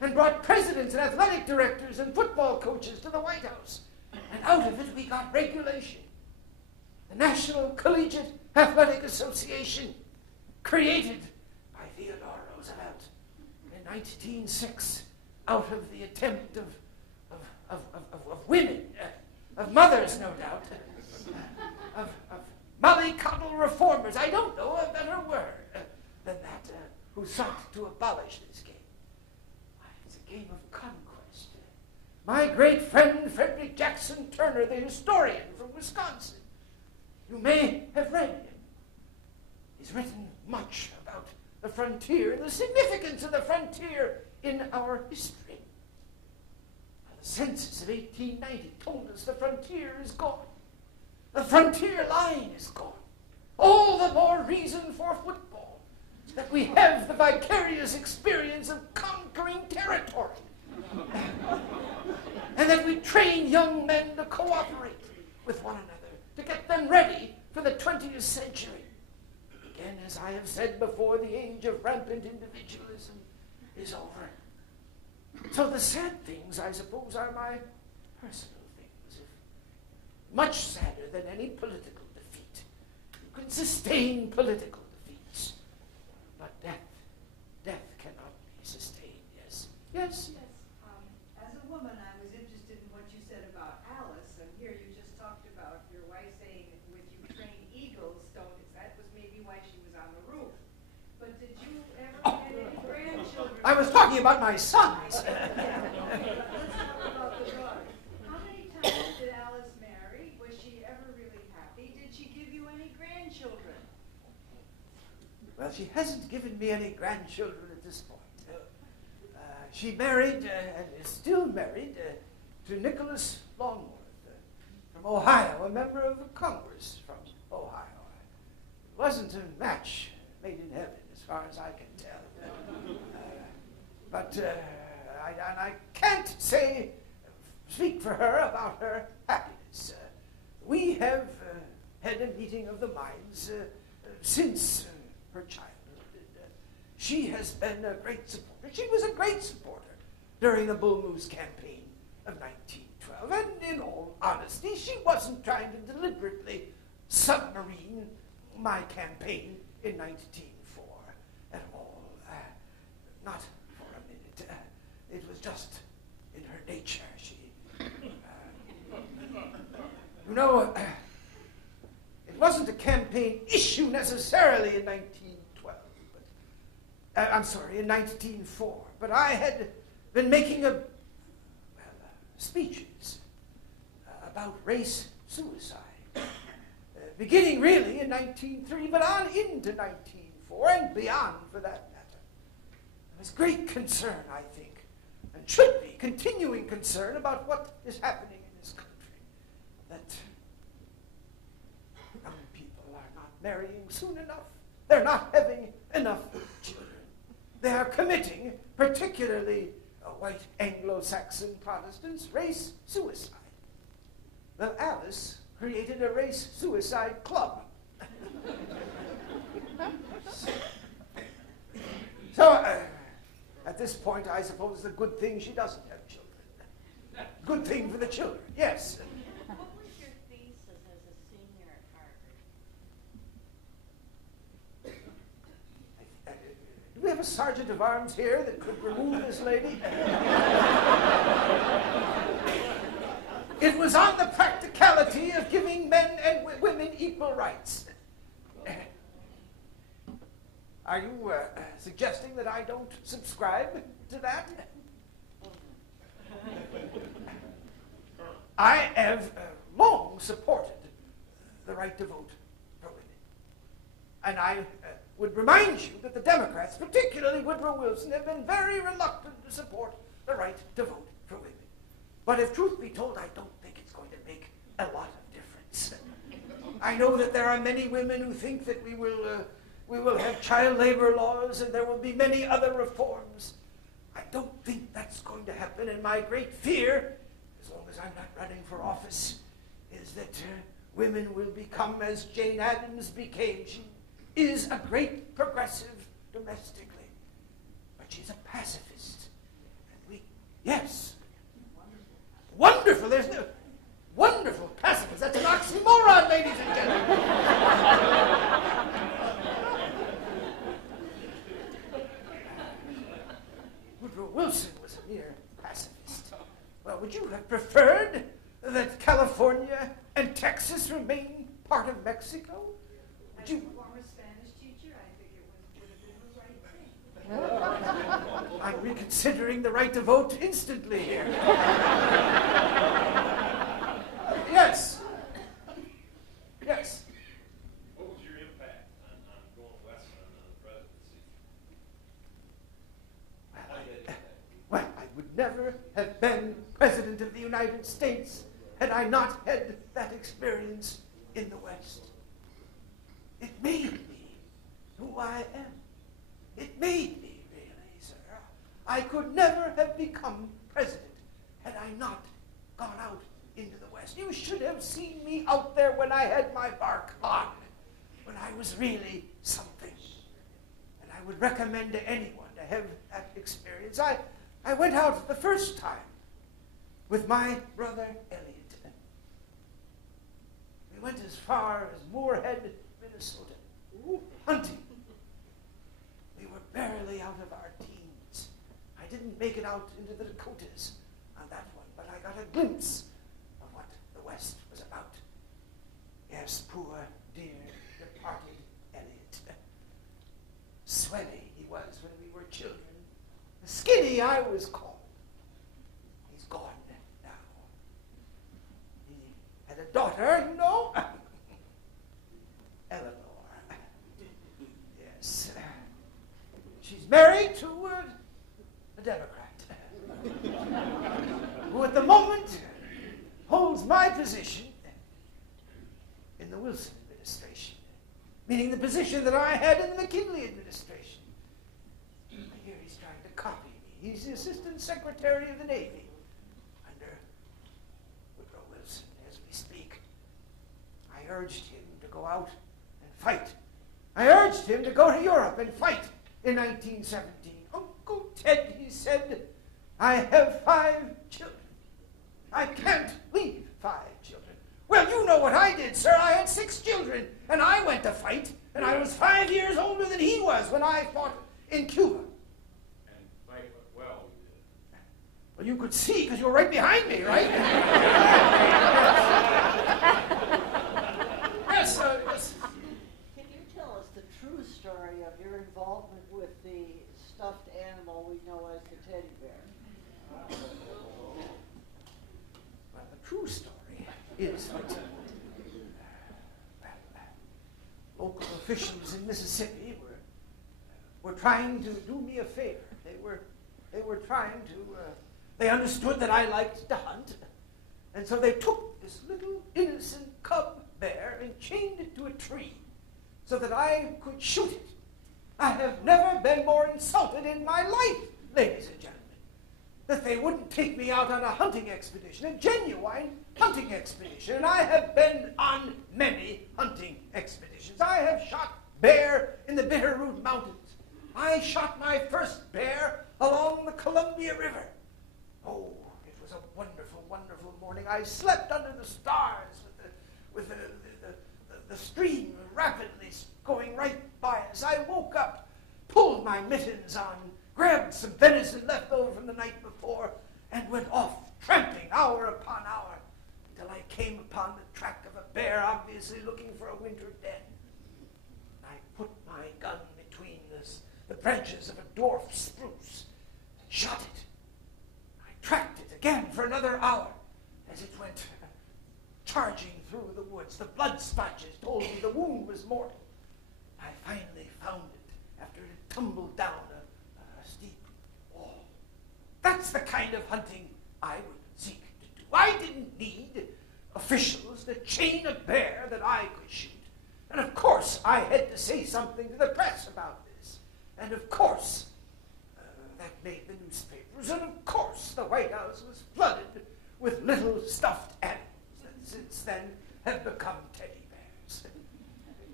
And brought presidents and athletic directors and football coaches to the White House. And out of it we got regulation. The National Collegiate Athletic Association, created by Theodore Roosevelt in 1906 out of the attempt of women, of mothers, no doubt, of mollycoddle reformers, I don't know a better word than that, who sought to abolish this game. It's a game of conquest. My great friend Frederick Jackson Turner, the historian from Wisconsin, you may have read him. He's written much about the frontier and the significance of the frontier in our history. The census of 1890 told us the frontier is gone. The frontier line is gone. All the more reason for football, that we have the vicarious experience of conquering territory. And that we train young men to cooperate with one another, to get them ready for the 20th century. Again, as I have said before, the age of rampant individualism is over. So the sad things, I suppose, are my personal things. Much sadder than any political defeat. You can sustain political defeats, but death cannot be sustained. Yes? Yes? Yes. As a woman, I was interested in what you said about Alice, and here you just talked about your wife saying, with you train eagles, that was maybe why she was on the roof. But did you ever get any grandchildren? I was talking about my sons. Let's talk about the daughters. How many times did Alice marry? Was she ever really happy? Did she give you any grandchildren? Well, she hasn't given me any grandchildren at this point. She married, and is still married, to Nicholas Longworth from Ohio, a member of the Congress from Ohio. It wasn't a match made in heaven, as far as I can tell. But I can't speak for her about her happiness. We have had a meeting of the minds since her childhood. She has been a great supporter. She was a great supporter during the Bull Moose campaign of 1912. And in all honesty, she wasn't trying to deliberately submarine my campaign in 1904 at all. Not for a minute. It was just in her nature. It wasn't a campaign issue necessarily in 1912, but in 1904. But I had been making speeches about race suicide, beginning really in 1903, but on into 1904 and beyond, for that matter. There was great concern, I think, and should be continuing concern about what is happening in this country, that young people are not marrying soon enough. They're not having enough children. They are committing, particularly white Anglo-Saxon Protestants, race suicide. Well, Alice created a race suicide club. So, at this point, I suppose the good thing she doesn't have children. Good thing for the children, yes. What was have a sergeant of arms here that could remove this lady? It was on the practicality of giving men and women equal rights. Are you suggesting that I don't subscribe to that? I have long supported the right to vote for women. And I would remind you that the Democrats, particularly Woodrow Wilson, have been very reluctant to support the right to vote for women. But if truth be told, I don't think it's going to make a lot of difference. I know that there are many women who think that we will have child labor laws and there will be many other reforms. I don't think that's going to happen, and my great fear, as long as I'm not running for office, is that women will become as Jane Addams became. She is a great progressive domestically, but she's a pacifist. And yes. Wonderful. There's no wonderful pacifist. That's an oxymoron, ladies and gentlemen. Woodrow Wilson was a mere pacifist. Well, would you have preferred that California and Texas remain part of Mexico? As a former Spanish teacher, I think it would have been the right thing. I'm reconsidering the right to vote instantly here. Yes. Yes. What was your impact on going west on the presidency? Well, I would never have been President of the United States had I not had that experience in the West. It made me who I am. It made me, really, sir. I could never have become president had I not gone out into the West. You should have seen me out there when I had my bark on, when I was really something. And I would recommend to anyone to have that experience. I went out the first time with my brother Elliot. We went as far as Moorhead, Minnesota, hunting. We were barely out of our teens. I didn't make it out into the Dakotas on that one, but I got a glimpse of what the West was about. Yes, poor, dear, departed Elliot. Swelly he was when we were children. Skinny I was called. He's gone now. He had a daughter, you know. Eleanor. Yes. She's married to a Democrat who at the moment holds my position in the Wilson administration, meaning the position that I had in the McKinley administration. I hear he's trying to copy me. He's the Assistant Secretary of the Navy under Woodrow Wilson as we speak. I urged him to go out and fight. I urged him to go to Europe and fight in 1917. Uncle Ted, he said, I have 5 children. I can't leave 5 children. Well, you know what I did, sir. I had 6 children, and I went to fight, and I was 5 years older than he was when I fought in Cuba. And fight well. Well, you could see, because you were right behind me, right? Yes, yes. Can you tell us the true story of your involvement with the stuffed animal we know as the teddy bear? Well, the true story is that local officials in Mississippi were trying to do me a favor. They were trying to. They understood that I liked to hunt, and so they took this little innocent cub bear and chained it to a tree so that I could shoot it. I have never been more insulted in my life, ladies and gentlemen, that they wouldn't take me out on a hunting expedition, a genuine hunting expedition. And I have been on many hunting expeditions. I have shot bear in the Bitterroot Mountains. I shot my first bear along the Columbia River. Oh, it was a wonderful, wonderful morning. I slept under the stars with the stream rapidly going right by us. I woke up, pulled my mittens left over from the night before, and went off, tramping hour upon hour, until I came upon the track of a bear, obviously looking for a winter den. I put my gun between the branches of a dwarf spruce and shot it. I tracked it again for another hour as it went charging through the woods. The blood splotches told me the wound was mortal. I finally found it after it had tumbled down a steep wall. That's the kind of hunting I would seek to do. I didn't need officials to chain a bear that I could shoot. And of course, I had to say something to the press about this. And of course, that made the newspapers. And of course, the White House was flooded with little stuffed animals that since then have become teddy bears.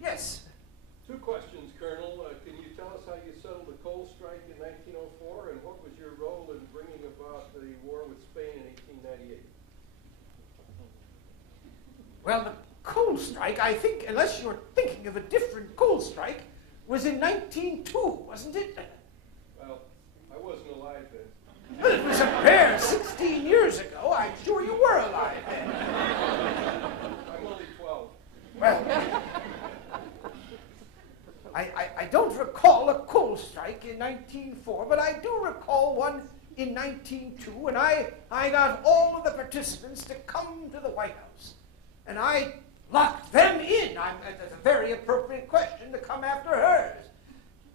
Yes? 2 questions, Colonel. Can you tell us how you settled the coal strike in 1904, and what was your role in bringing about the war with Spain in 1898? Well, the coal strike, I think, unless you're thinking of a different coal strike, was in 1902, wasn't it? Well, I wasn't alive then. Well, it was a bear 16 years ago. I'm sure you were alive then. I'm only 12. Well, I don't recall a coal strike in 1904, but I do recall one in 1902, and I got all of the participants to come to the White House, and I locked them in. That's a very appropriate question to come after hers.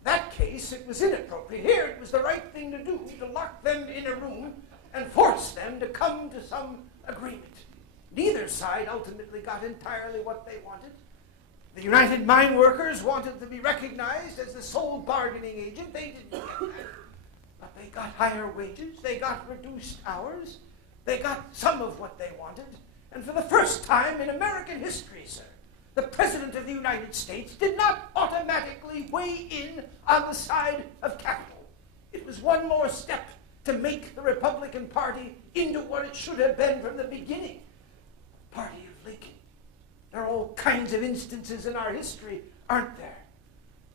That case, it was inappropriate. Here, it was the right thing to do, to lock them in a room and force them to come to some agreement. Neither side ultimately got entirely what they wanted. The United Mine Workers wanted to be recognized as the sole bargaining agent. They didn't get that. But they got higher wages. They got reduced hours. They got some of what they wanted. And for the first time in American history, sir, the President of the United States did not automatically weigh in on the side of capital. It was one more step to make the Republican Party into what it should have been from the beginning, the party of Lincoln. There are all kinds of instances in our history, aren't there?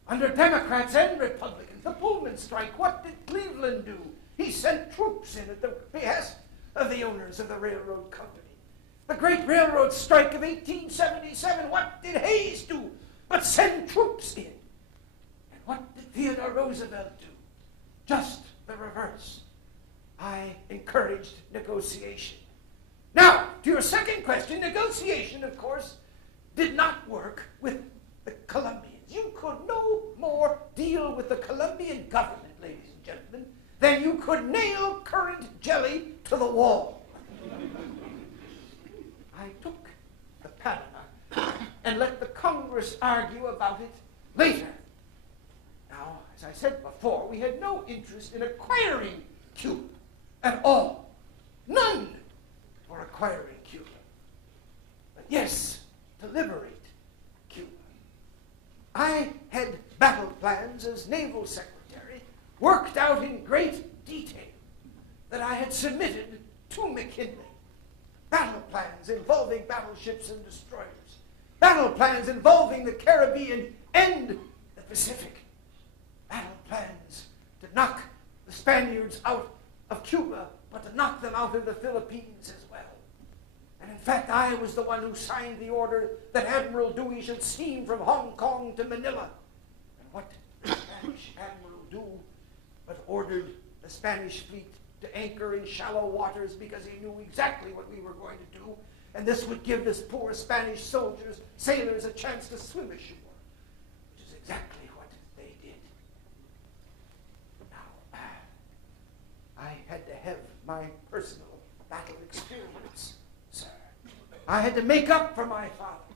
Under Democrats and Republicans, the Pullman strike, what did Cleveland do? He sent troops in at the behest of the owners of the railroad company. The great railroad strike of 1877, what did Hayes do but send troops in? And what did Theodore Roosevelt do? Just the reverse. I encouraged negotiation. Now, to your second question, negotiation, of course, did not work with the Colombians. You could no more deal with the Colombian government, ladies and gentlemen, than you could nail currant jelly to the wall. I took the Panama and let the Congress argue about it later. Now, as I said before, we had no interest in acquiring Cuba at all. None for acquiring Cuba. But yes, to liberate Cuba. I had battle plans as naval secretary worked out in great detail that I had submitted to McKinley. Battle plans involving battleships and destroyers. Battle plans involving the Caribbean and the Pacific. Battle plans to knock the Spaniards out of Cuba, but to knock them out of the Philippines as well. And in fact, I was the one who signed the order that Admiral Dewey should steam from Hong Kong to Manila. And what did the Spanish Admiral do but ordered the Spanish fleet to anchor in shallow waters because he knew exactly what we were going to do, and this would give this poor Spanish sailors a chance to swim ashore, which is exactly what they did. Now, I had to have my personal battle experience, sir. I had to make up for my father.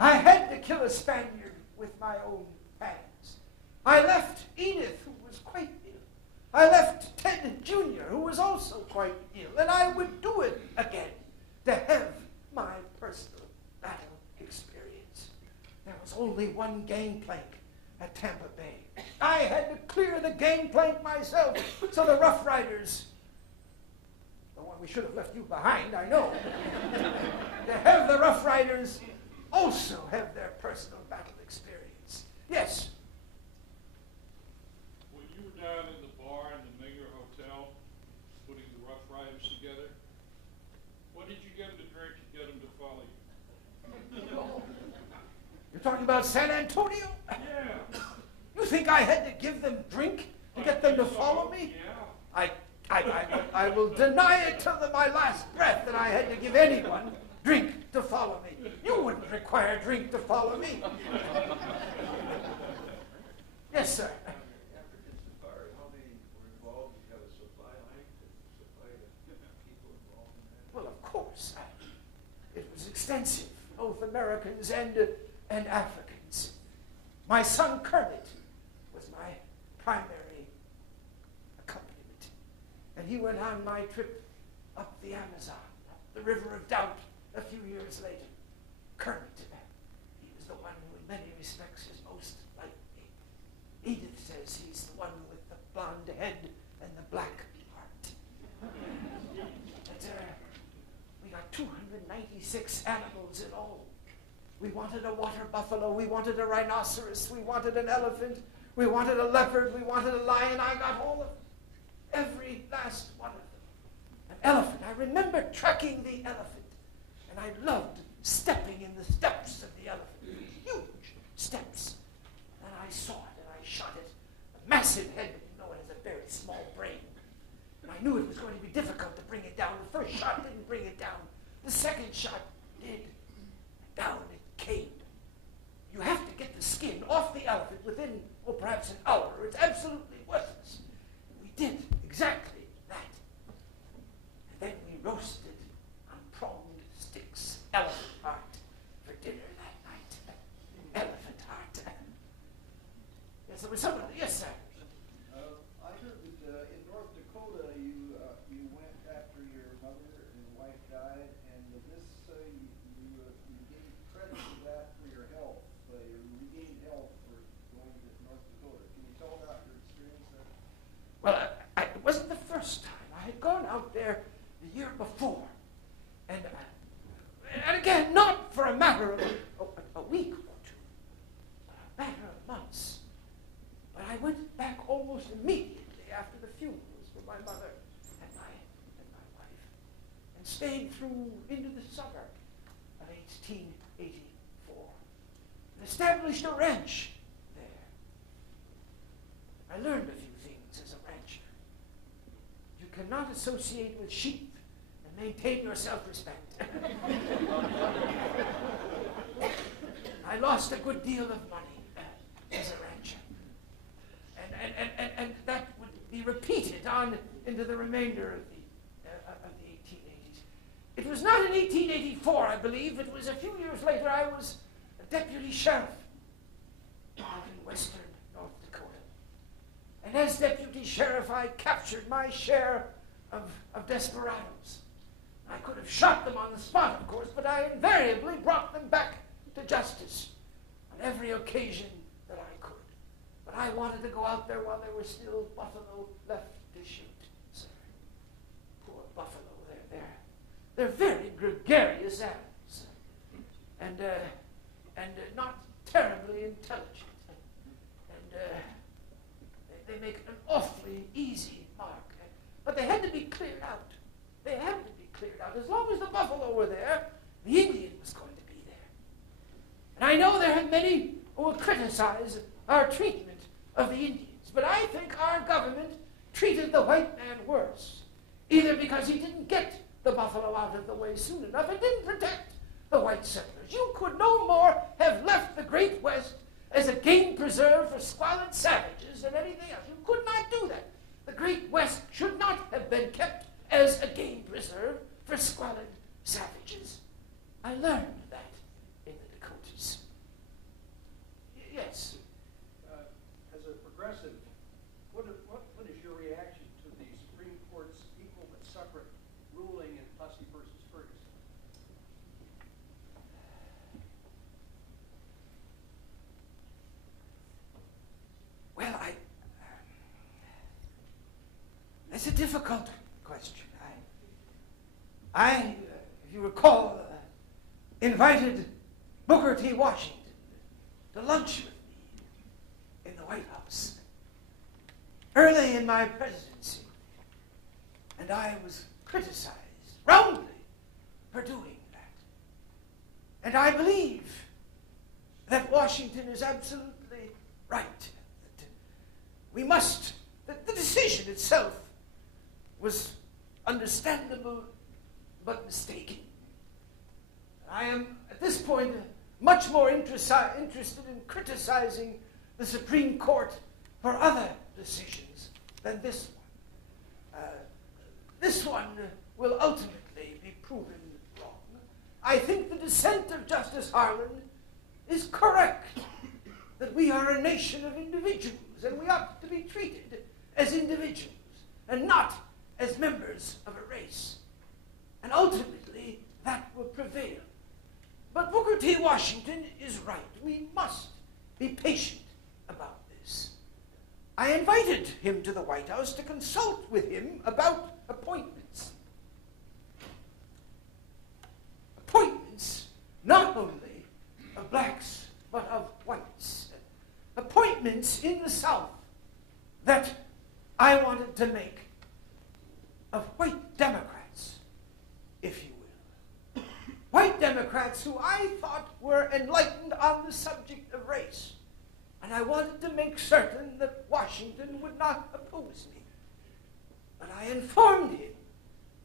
I had to kill a Spaniard with my own hands. I left Edith, who was quite ill. I left Ted Jr., who was also quite ill, and I would do it again to have my personal battle experience. There was only one gangplank at Tampa Bay. I had to clear the gangplank myself, so the Rough Riders, the one we should have left you behind, I know, to have the Rough Riders also have their personal battle experience. Yes? When you were down in the bar in the Menger Hotel putting the Rough Riders together. What did you give them to drink to get them to follow you? You're talking about San Antonio? Yeah. You think I had to give them drink to get them to follow me? Yeah. I will deny it till my last breath that I had to give anyone drink to follow me. You wouldn't require drink to follow me. Yes, sir. After Instant Fire, how many were involved? You have a supply line to supply the people involved in that? Well, of course. It was extensive, both Americans and Africans. My son Kermit was my primary accompaniment. And he went on my trip up the Amazon, up the River of Doubt, a few years later. Kermit, he was the one who in many respects is most like me. Edith says he's the one with the blonde head and the black heart. But, we got 296 animals in all. We wanted a water buffalo, we wanted a rhinoceros, we wanted an elephant, we wanted a leopard, we wanted a lion. I got all of them, every last one of them. An elephant, I remember tracking the elephant, and I loved stepping in the steps of the elephant, huge steps. And I saw it, and I shot it. A massive head, but you know it has a very small brain. And I knew it was going to be difficult to bring it down. The first shot didn't bring it down. The second shot did. Down it came. You have to get the skin off the elephant within, perhaps an hour, or it's absolutely worthless. We did exactly that. And then we roasted on pronged sticks elephant heart for dinner that night. Elephant heart. Yes, there was someone. Yes, sir. I heard that in North Dakota you went after your mother and wife died, and this you gained credit for that for your health. You regained health for going to North Dakota. Can you tell about your experience there? Well, it wasn't the first time. I had gone out there the year before, and again, not for a matter of a week or two, but a matter of months. But I went back almost immediately after the funerals for my mother and my wife, and stayed through into the summer of 1884, and established a ranch there. I learned a few things as a rancher. You cannot associate with sheep and maintain your self-respect. I lost a good deal of money as a rancher. And that would be repeated on into the remainder of the 1880s. It was not in 1884, I believe. It was a few years later. I was a deputy sheriff in western North Dakota. And as deputy sheriff, I captured my share of desperados. I could have shot them on the spot, of course, but I invariably brought them back to justice on every occasion that I could. But I wanted to go out there while there were still buffalo left to shoot, sir. Poor buffalo, they're very gregarious animals, and not terribly intelligent, and they make an awfully easy mark. But they had to be cleared out. They had to be cleared out. As long as the buffalo were there, the Indian was going to be there. And I know there are many who will criticize our treatment of the Indians, but I think our government treated the white man worse, either because he didn't get the buffalo out of the way soon enough and didn't protect the white settlers. You could no more have left the Great West as a game preserve for squalid savages than anything else. You could not do that. The Great West should not have been kept as a game preserve for squalid savages. I learned that in the Dakotas. Yes. As a progressive, what is your reaction to the Supreme Court's equal but separate ruling in Plessy versus Ferguson? Well, that's a difficult question. I if you recall, invited Booker T. Washington to lunch with me in the White House early in my presidency. And I was criticized roundly for doing that. And I believe that Washington is absolutely right. That we must, that the decision itself was understandable but mistaken. I am, at this point, much more interested in criticizing the Supreme Court for other decisions than this one. This one will ultimately be proven wrong. I think the dissent of Justice Harlan is correct, that we are a nation of individuals, and we ought to be treated as individuals, and not as members of a race. And ultimately, that will prevail. But Booker T. Washington is right. We must be patient about this. I invited him to the White House to consult with him about appointments. Appointments not only of blacks, but of whites. Appointments in the South that I wanted to make of white Democrats, if you will. White Democrats who I thought were enlightened on the subject of race. And I wanted to make certain that Washington would not oppose me. But I informed him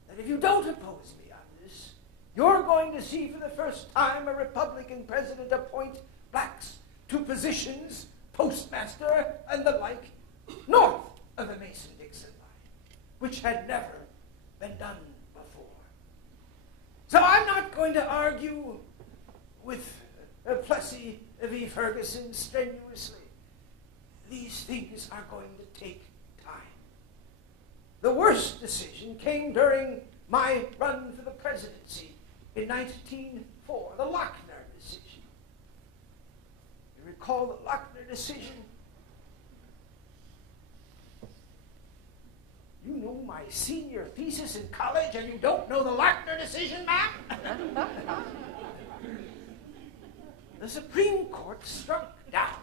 that if you don't oppose me on this, you're going to see for the first time a Republican president appoint blacks to positions, postmaster, and the like, north of the Mason-Dixon line, which had never been done before. So I'm not going to argue with Plessy v. Ferguson strenuously. These things are going to take time. The worst decision came during my run for the presidency in 1904, the Lochner decision. You recall the Lochner decision? You know my senior thesis in college and you don't know the Lochner decision, ma'am? The Supreme Court struck down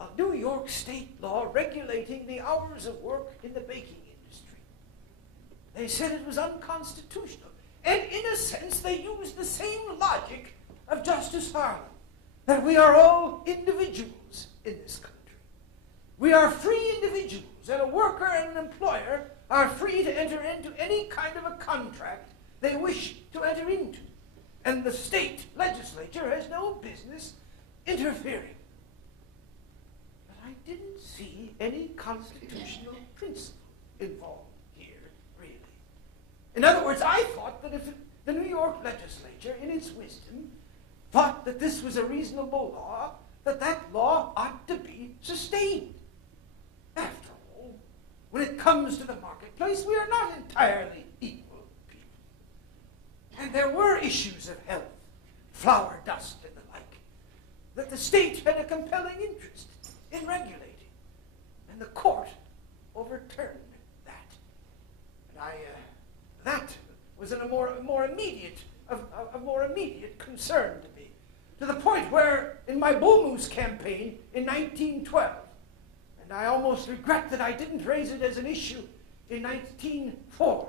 a New York state law regulating the hours of work in the baking industry. They said it was unconstitutional. And in a sense, they used the same logic of Justice Harlan, that we are all individuals in this country. We are free individuals, and a worker and an employer are free to enter into any kind of a contract they wish to enter into. And the state legislature has no business interfering. But I didn't see any constitutional principle involved here, really. In other words, I thought that if the New York legislature, in its wisdom, thought that this was a reasonable law, that that law ought to be sustained. After all, when it comes to the marketplace, we are not entirely equal. And there were issues of health, flour dust and the like, that the state had a compelling interest in regulating. And the court overturned that. And that was a more immediate concern to me, to the point where in my Bull Moose campaign in 1912, and I almost regret that I didn't raise it as an issue in 1904,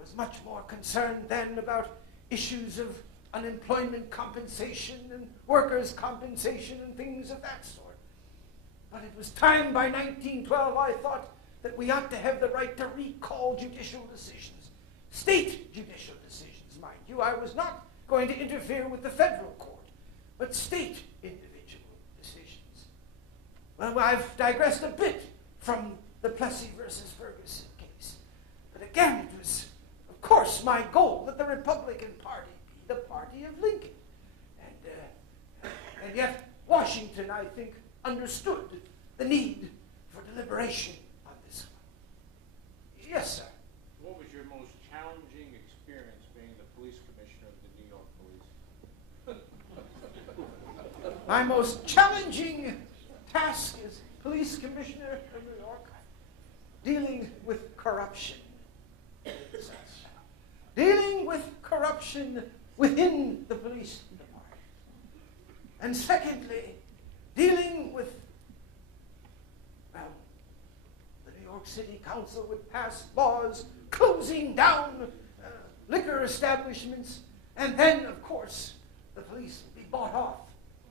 was much more concerned then about issues of unemployment compensation and workers' compensation and things of that sort. But it was time by 1912, I thought, that we ought to have the right to recall judicial decisions, state judicial decisions, mind you. I was not going to interfere with the federal court, but state individual decisions. Well, I've digressed a bit from the Plessy versus Ferguson case. But again, it was of course, my goal that the Republican Party be the party of Lincoln. And yet, Washington, I think, understood the need for deliberation on this one. Yes, sir. What was your most challenging experience being the police commissioner of the New York Police? My most challenging task as police commissioner of New York, dealing with corruption. Dealing with corruption within the police department. And secondly, dealing with, well, the New York City Council would pass laws closing down liquor establishments, and then, of course, the police would be bought off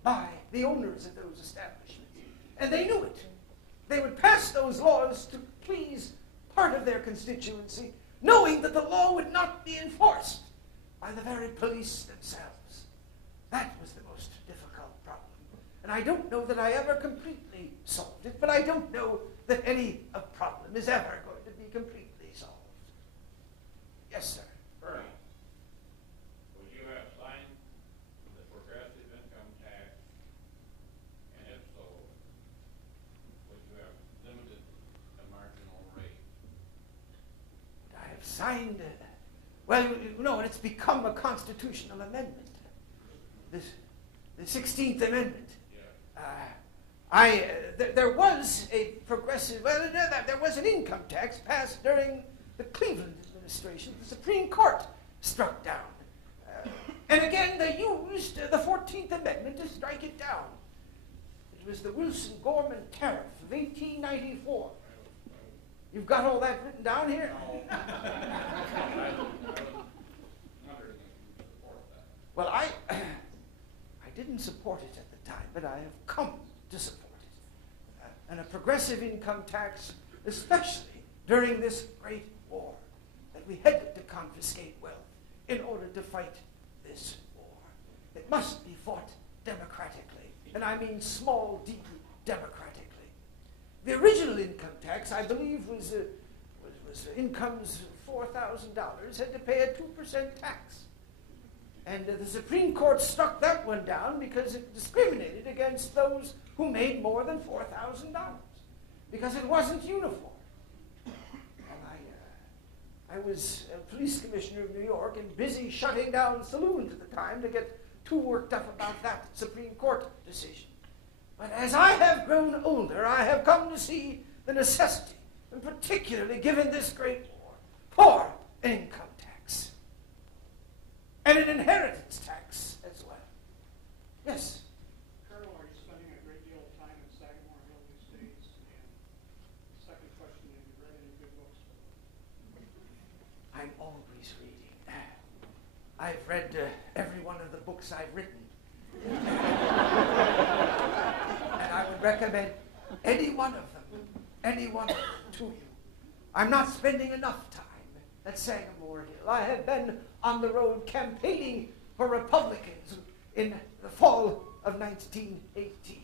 by the owners of those establishments. And they knew it. They would pass those laws to please part of their constituency, knowing that the law would not be enforced by the very police themselves. That was the most difficult problem. And I don't know that I ever completely solved it, but I don't know that any problem is ever going to be completely solved. Yes, sir. Bernie, would you have signed the progressive income tax? And if so, would you have limited the marginal rate? I have signed, well, you know, it's become a constitutional amendment. The 16th Amendment. Yeah. There was a progressive, there was an income tax passed during the Cleveland administration. The Supreme Court struck down. And again, they used the 14th Amendment to strike it down. It was the Wilson-Gorman Tariff of 1894. You've got all that written down here? Well, I didn't support it at the time, but I have come to support it. And a progressive income tax, especially during this great war, that we had to confiscate wealth in order to fight this war. It must be fought democratically, and I mean small d democratically. The original income tax, I believe, was incomes $4,000 had to pay a 2% tax. And the Supreme Court struck that one down because it discriminated against those who made more than $4,000, because it wasn't uniform. And I was a police commissioner of New York and busy shutting down saloons at the time to get too worked up about that Supreme Court decision. But as I have grown older, I have come to see the necessity, and particularly given this great war, for an income tax. And an inheritance tax as well. Yes? Colonel, are you spending a great deal of time in Sagamore Hill these days? And second question, have you read any good books? I'm always reading. I've read every one of the books I've written. And I would recommend any one of them to you. I'm not spending enough time at Sagamore Hill. I have been on the road campaigning for Republicans in the fall of 1918.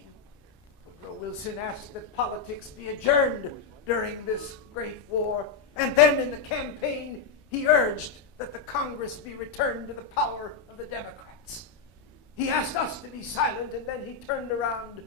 Woodrow Wilson asked that politics be adjourned during this great war, and then in the campaign he urged that the Congress be returned to the power of the Democrats. He asked us to be silent, and then he turned around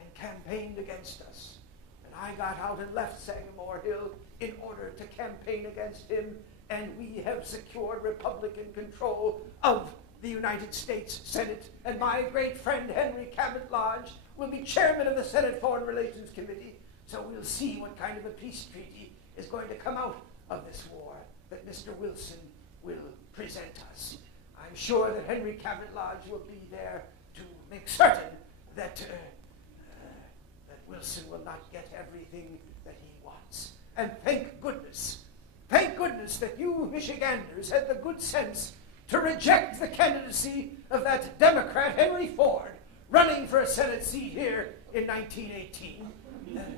and campaigned against us. And I got out and left Sagamore Hill in order to campaign against him, and we have secured Republican control of the United States Senate, and my great friend Henry Cabot Lodge will be chairman of the Senate Foreign Relations Committee, so we'll see what kind of a peace treaty is going to come out of this war that Mr. Wilson will present us. I'm sure that Henry Cabot Lodge will be there to make certain that, that Wilson will not get everything that he wants. And thank goodness that you Michiganders had the good sense to reject the candidacy of that Democrat Henry Ford running for a Senate seat here in 1918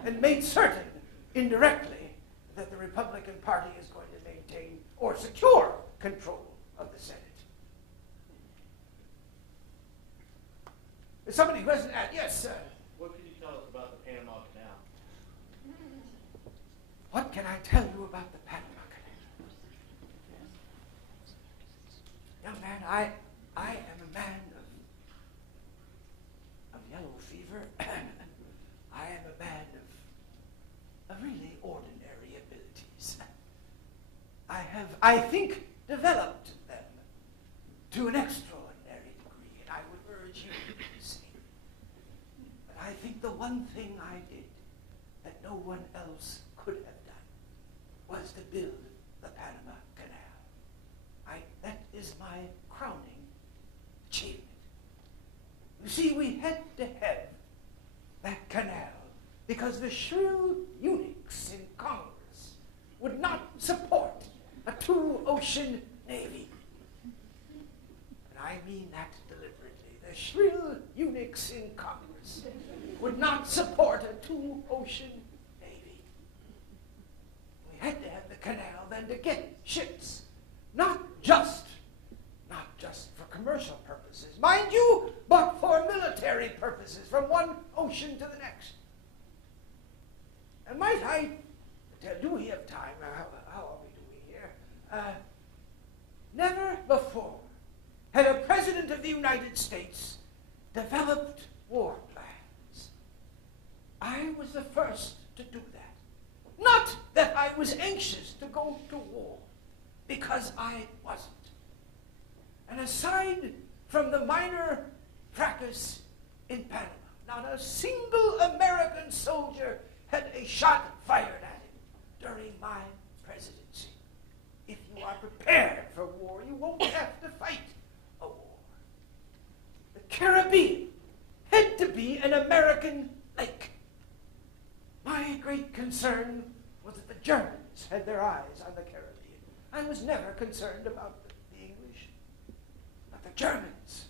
and made certain indirectly that the Republican Party is going to maintain or secure control of the Senate. Somebody who hasn't asked, yes, sir. What can you tell us about the Panama Canal? What can I tell you about the Panama Canal? Young man, I am a man of yellow fever. I am a man of really ordinary abilities. I have, I think, developed them to an extraordinary degree, and I would urge you to do the same. But I think the one thing I did that no one else could have done was to build the Panama Canal. That is my crowning achievement. You see, we had to have that canal because the shrill eunuchs in Congress support a two-ocean navy. And I mean that deliberately. The shrill eunuchs in Congress would not support a two-ocean navy. We had to have the canal then to get ships, not just for commercial purposes, mind you, but for military purposes, from one ocean to the next. And might I tell, do we have time? How are we doing here? Never before had a president of the United States developed war plans. I was the first to do that. Not that I was anxious to go to war, because I wasn't. And aside from the minor fracas in Panama, not a single American soldier had a shot fired at him during my presidency. If you are prepared for war, you won't have to fight a war. The Caribbean had to be an American lake. My great concern was that the Germans had their eyes on the Caribbean. I was never concerned about the English. But the Germans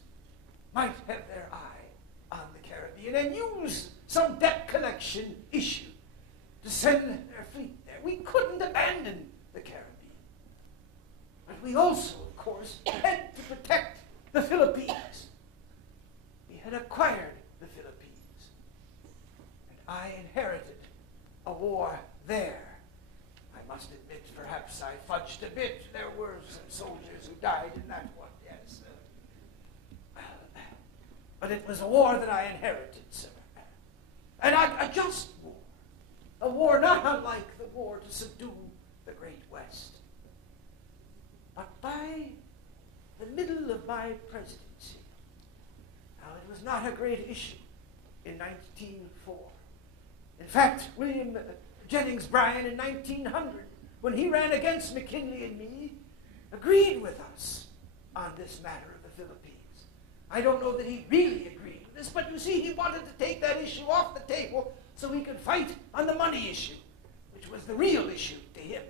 might have their eye on the Caribbean and use some debt collection issue to send their fleet there. We couldn't abandon the Caribbean. But we also, of course, had to protect the Philippines. We had acquired the Philippines. And I inherited a war there. I must admit, perhaps I fudged a bit. There were some soldiers who died in that one, yes. But it was a war that I inherited, sir. And a just war. A war not unlike the war to subdue the Great West. But by the middle of my presidency, now it was not a great issue in 1904. In fact, William Jennings Bryan in 1900, when he ran against McKinley and me, agreed with us on this matter of the Philippines. I don't know that he really agreed with this, but you see, he wanted to take that issue off the table so he could fight on the money issue, which was the real issue to him.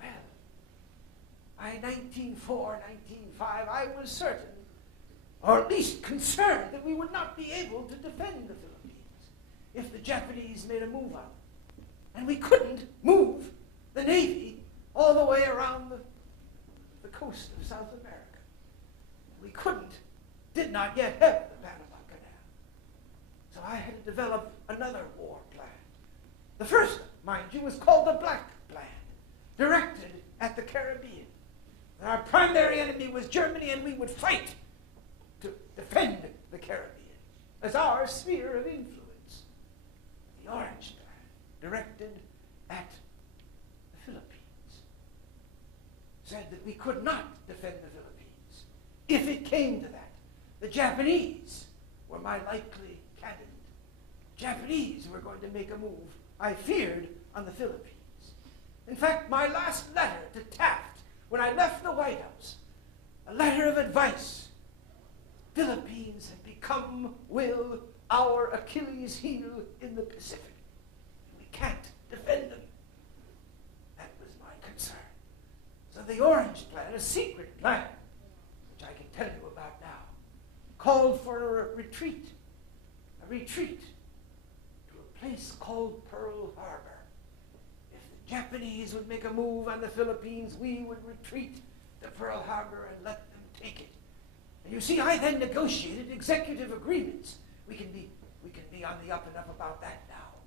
Well, by 1904, 1905, I was certain, or at least concerned, that we would not be able to defend the Philippines if the Japanese made a move on it. And we couldn't move the Navy all the way around the coast of South America. We did not yet have the Panama Canal. So I had to develop another war plan. The first, mind you, was called the Black Plan, directed at the Caribbean. And our primary enemy was Germany, and we would fight to defend the Caribbean as our sphere of influence. The Orange Plan, directed at the Philippines, said that we could not defend the Philippines. If it came to that, the Japanese were my likely candidate. Japanese were going to make a move, I feared, on the Philippines. In fact, my last letter to Taft, when I left the White House, a letter of advice, Philippines have become, our Achilles heel in the Pacific. We can't defend them. That was my concern. So the Orange Plan, a secret plan, which I can tell you about now, called for a retreat to a place called Pearl Harbor. If the Japanese would make a move on the Philippines, we would retreat to Pearl Harbor and let them take it. And you see, I then negotiated executive agreements. We can be on the up and up about that now,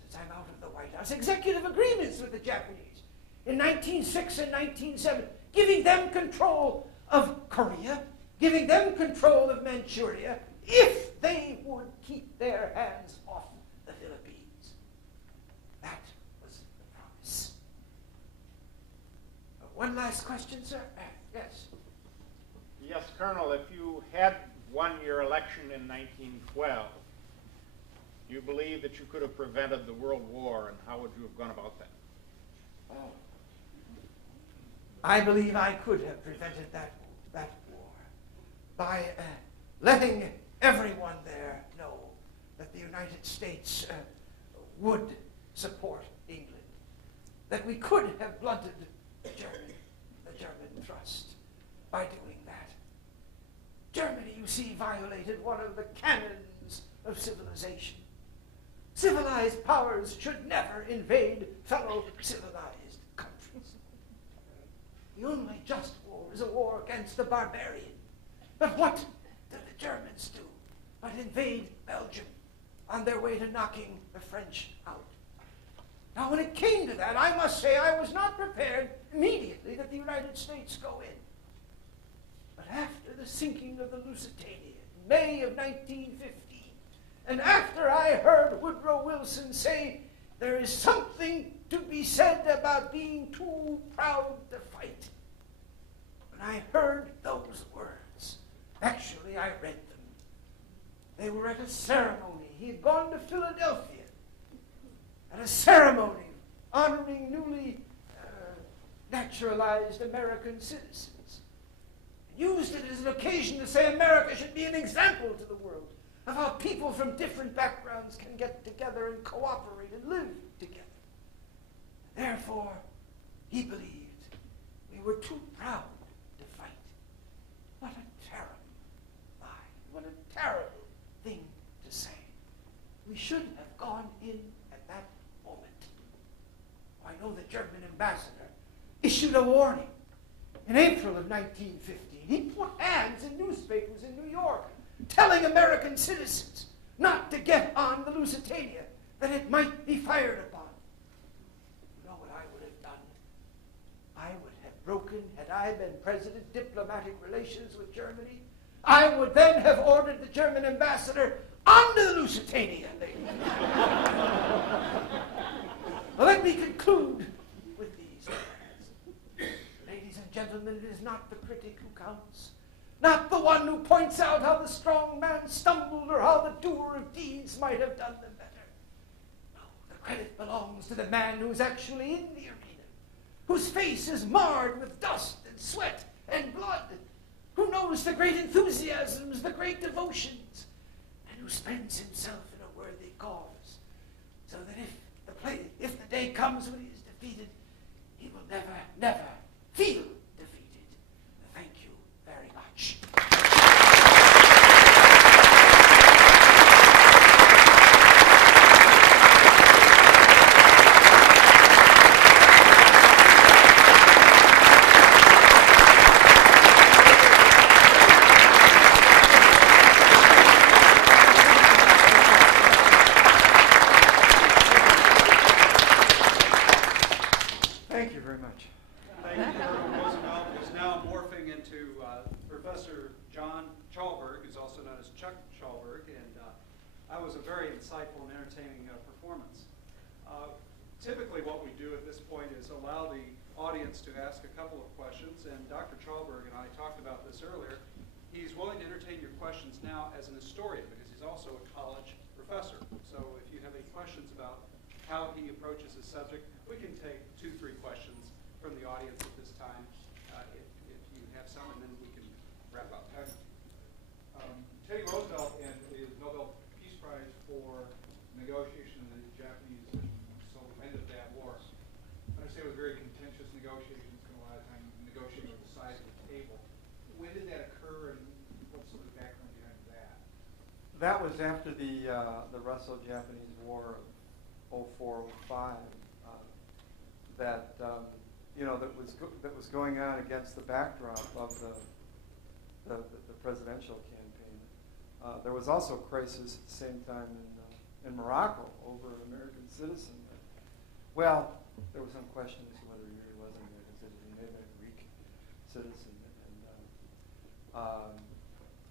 since I'm out of the White House. Executive agreements with the Japanese in 1906 and 1907, giving them control of Korea, giving them control of Manchuria, if they would keep their hands off the Philippines. That was the promise. One last question, sir? Yes. Yes, Colonel, if you had won your election in 1912, do you believe that you could have prevented the World War, and how would you have gone about that? Oh. I believe I could have prevented that war by letting everyone there know that the United States would support England. that we could have blunted the German thrust by doing that. Germany, you see, violated one of the canons of civilization. Civilized powers should never invade fellow civilized countries. The only just war is a war against the barbarian. But what did the Germans do but invade Belgium on their way to knocking the French out? Now, when it came to that, I must say I was not prepared immediately that the United States go in. But after the sinking of the Lusitania in May of 1915, and after I heard Woodrow Wilson say there is something to be said about being too proud to fight, when I heard those words, actually I read them. They were at a ceremony. He had gone to Philadelphia at a ceremony honoring newly naturalized American citizens. Used it as an occasion to say America should be an example to the world of how people from different backgrounds can get together and cooperate and live together. Therefore, he believed we were too proud to fight. What a terrible lie. What a terrible thing to say. We should have gone in at that moment. I know the German ambassador issued a warning in April of 1915. He put ads in newspapers in New York telling American citizens not to get on the Lusitania, that it might be fired upon. You know what I would have done? I would have broken, had I been president, diplomatic relations with Germany. I would then have ordered the German ambassador onto the Lusitania. Well, let me conclude with these words. Ladies and gentlemen, it is not the critic who counts, not the one who points out how the strong man stumbled or how the doer of deeds might have done them better. No, the credit belongs to the man who is actually in the arena, whose face is marred with dust and sweat and blood, who knows the great enthusiasms, the great devotions, and who spends himself in a worthy cause, so that if the day comes when he is defeated, he will never, never feel defeated. Thank you very much. Thank you very much. Thank you. Theodore Roosevelt is now morphing into Professor John Chalberg, who's also known as Chuck Chalberg, and that was a very insightful and entertaining performance. Typically what we do at this point is allow the audience to ask a couple of questions, and Dr. Chalberg and I talked about this earlier. He's willing to entertain your questions now as an historian, because he's also a college professor. So if you have any questions about how he approaches his subject, we can take 2-3 questions from the audience at this time, if you have some, and then we can wrap up. Teddy Roosevelt and his Nobel Peace Prize for negotiation of the Japanese so ended that war. I understand it was very contentious negotiations, spent a lot of time negotiating with the sides of the table. When did that occur, and what's some of the background behind that? That was after the Russo-Japanese War of 04-05. That was going on against the backdrop of the presidential campaign. There was also a crisis at the same time in Morocco over an American citizen. Well, there was some question as to whether he really was an American citizen. He may have been a Greek citizen. And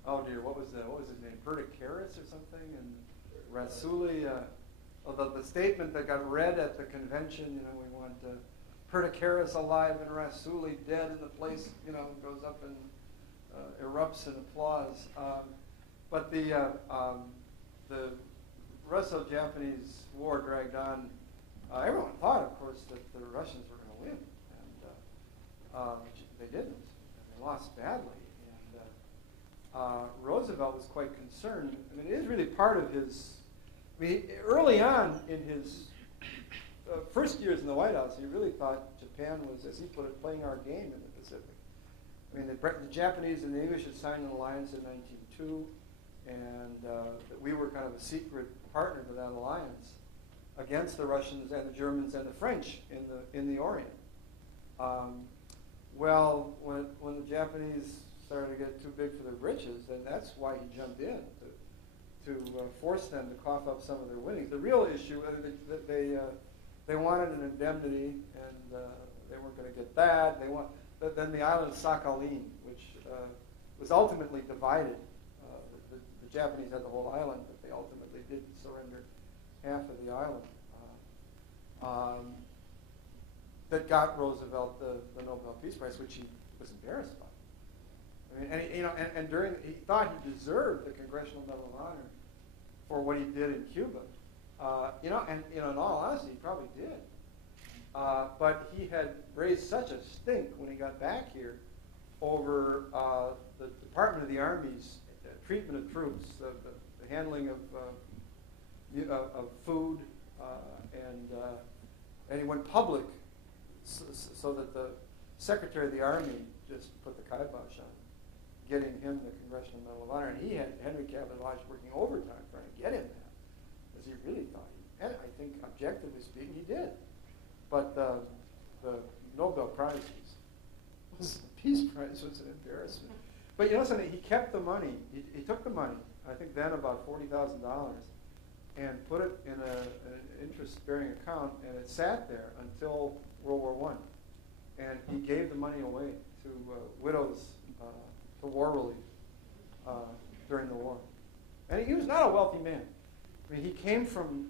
oh dear, what was his name? Perdicaris or something? And Rasuli. The statement that got read at the convention, we want Perdicaris alive and Rasuli dead, and the place, goes up and erupts in applause. But the Russo-Japanese War dragged on. Everyone thought, of course, that the Russians were going to win, and they didn't. And they lost badly. And Roosevelt was quite concerned. I mean, it is really part of his. Early on in his first years in the White House, he really thought Japan was, as he put it, playing our game in the Pacific. I mean, the Japanese and the English had signed an alliance in 1902, and that we were kind of a secret partner to that alliance against the Russians and the Germans and the French in the Orient. Well, when the Japanese started to get too big for their britches, then that's why he jumped in to force them to cough up some of their winnings. The real issue, they wanted an indemnity, and they weren't going to get that. Then the island of Sakhalin, which was ultimately divided. The Japanese had the whole island, but they ultimately did surrender half of the island. That got Roosevelt the Nobel Peace Prize, which he was embarrassed by. I mean, and he thought he deserved the Congressional Medal of Honor for what he did in Cuba. In all honesty, he probably did. But he had raised such a stink when he got back here over the Department of the Army's treatment of troops, the handling of food, and he went public so that the Secretary of the Army just put the kibosh on getting him the Congressional Medal of Honor. And he had Henry Cabot Lodge working overtime trying to get him that, because he really thought he had it. I think, objectively speaking, he did. But the Nobel Prize the Peace Prize was an embarrassment. But you know something? He kept the money. He took the money, I think then about $40,000, and put it in an interest-bearing account, and it sat there until World War I. And he gave the money away to widows, to war relief during the war. And he was not a wealthy man. I mean, he came from,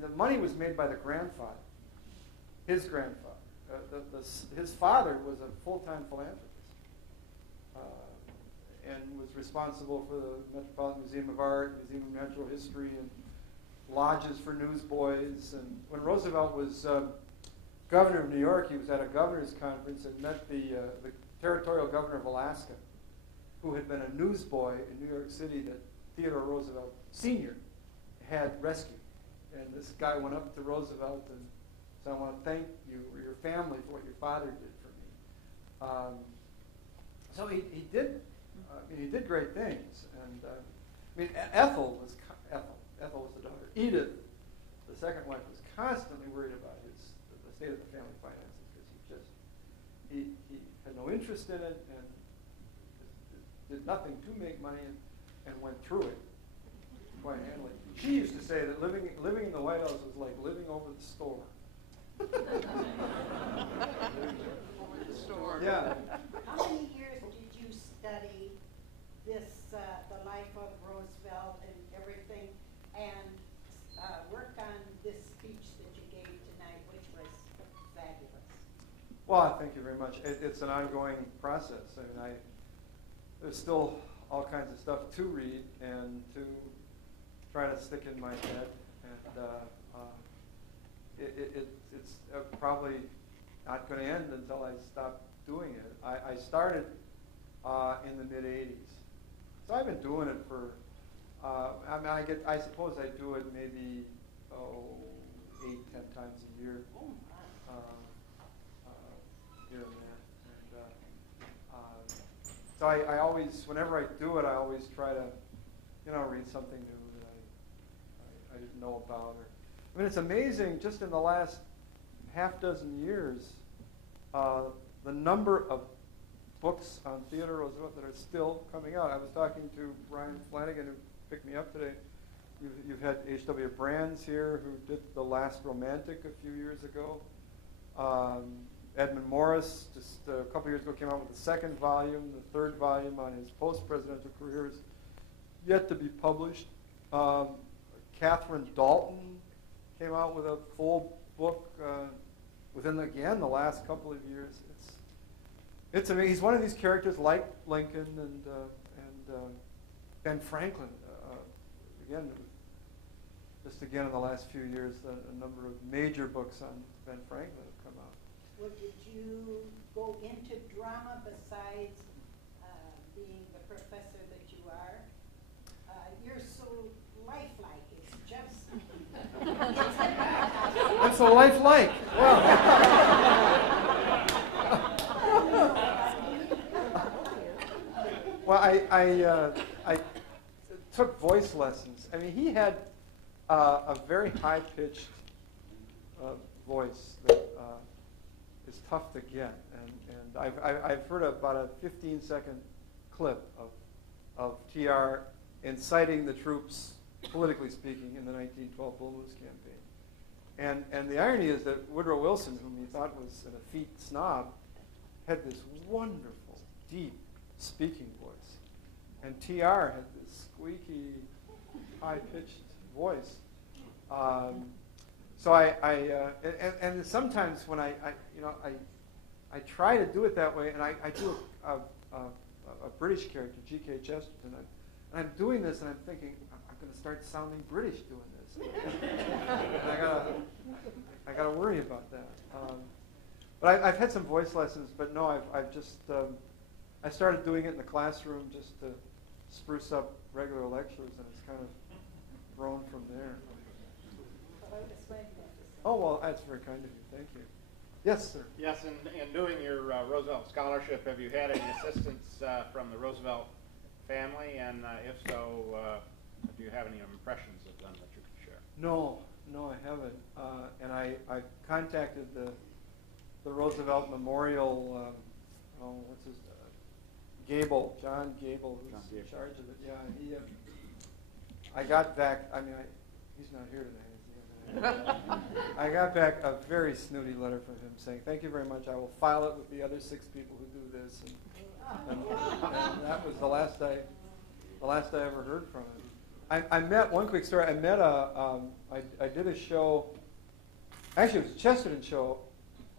the money was made by the grandfather, his grandfather. His father was a full-time philanthropist and was responsible for the Metropolitan Museum of Art, Museum of Natural History, and lodges for newsboys. And when Roosevelt was governor of New York, he was at a governor's conference and met the territorial governor of Alaska, who had been a newsboy in New York City that Theodore Roosevelt Sr. had rescued. And this guy went up to Roosevelt and said, "I want to thank you or your family for what your father did for me." So he did. He did great things. And Ethel was the daughter. Edith, the second wife, was constantly worried about the state of the family finances, because he had no interest in it and did nothing to make money and went through it quite handily. She used to say that living in the White House was like living over the store. Yeah. How many years did you study the life of Roosevelt and everything, and work on this speech that you gave tonight, which was fabulous? Well, thank you very much. It's an ongoing process. There's still all kinds of stuff to read and to try to stick in my head, and it's probably not going to end until I stop doing it. I started in the mid-'80s, so I've been doing it for. I suppose I do it maybe 8-10 times a year, here and there. And, so I always, whenever I do it, I always try to, read something new that I didn't know about. It's amazing, just in the last half dozen years, the number of books on Theodore Roosevelt that are still coming out. I was talking to Brian Flanagan, who picked me up today. You've had H.W. Brands here, who did The Last Romantic a few years ago. Edmund Morris, just a couple years ago, came out with the second volume. The third volume on his post-presidential career is yet to be published. Catherine Dalton came out with a full book within, the last couple of years. It's amazing. He's one of these characters like Lincoln and Ben Franklin. Again, in the last few years, a number of major books on Ben Franklin have come out. Well, did you go into drama besides being the professor that you are? You're so lifelike. It's just What's the life like? Well, well, I took voice lessons. I mean, he had a very high-pitched voice that is tough to get, and I've heard about a 15-second clip of TR inciting the troops, politically speaking, in the 1912 Bull Moose campaign. And the irony is that Woodrow Wilson, whom he thought was an effete snob, had this wonderful, deep speaking voice. And TR had this squeaky, high-pitched voice. So and sometimes when I try to do it that way, and I do a British character, G.K. Chesterton, and I'm doing this, and I'm thinking, I'm going to start sounding British doing this. And I gotta worry about that. But I've had some voice lessons, but no, I've just I started doing it in the classroom just to spruce up regular lectures, and it's kind of grown from there. Oh, well, that's very kind of you. Thank you. Yes, sir. Yes, in doing your Roosevelt scholarship, have you had any assistance from the Roosevelt family? And if so, do you have any impressions of them that you could share? No, I haven't. And I contacted the Roosevelt Memorial, what's his Gable, John Gable, who's in charge of it. Yeah, I got back, he's not here today. I got back a very snooty letter from him saying, "Thank you very much. I will file it with the other 6 people who do this." And that was the last I ever heard from him. I met, one quick story. I met I did a show. Actually, it was a Chesterton show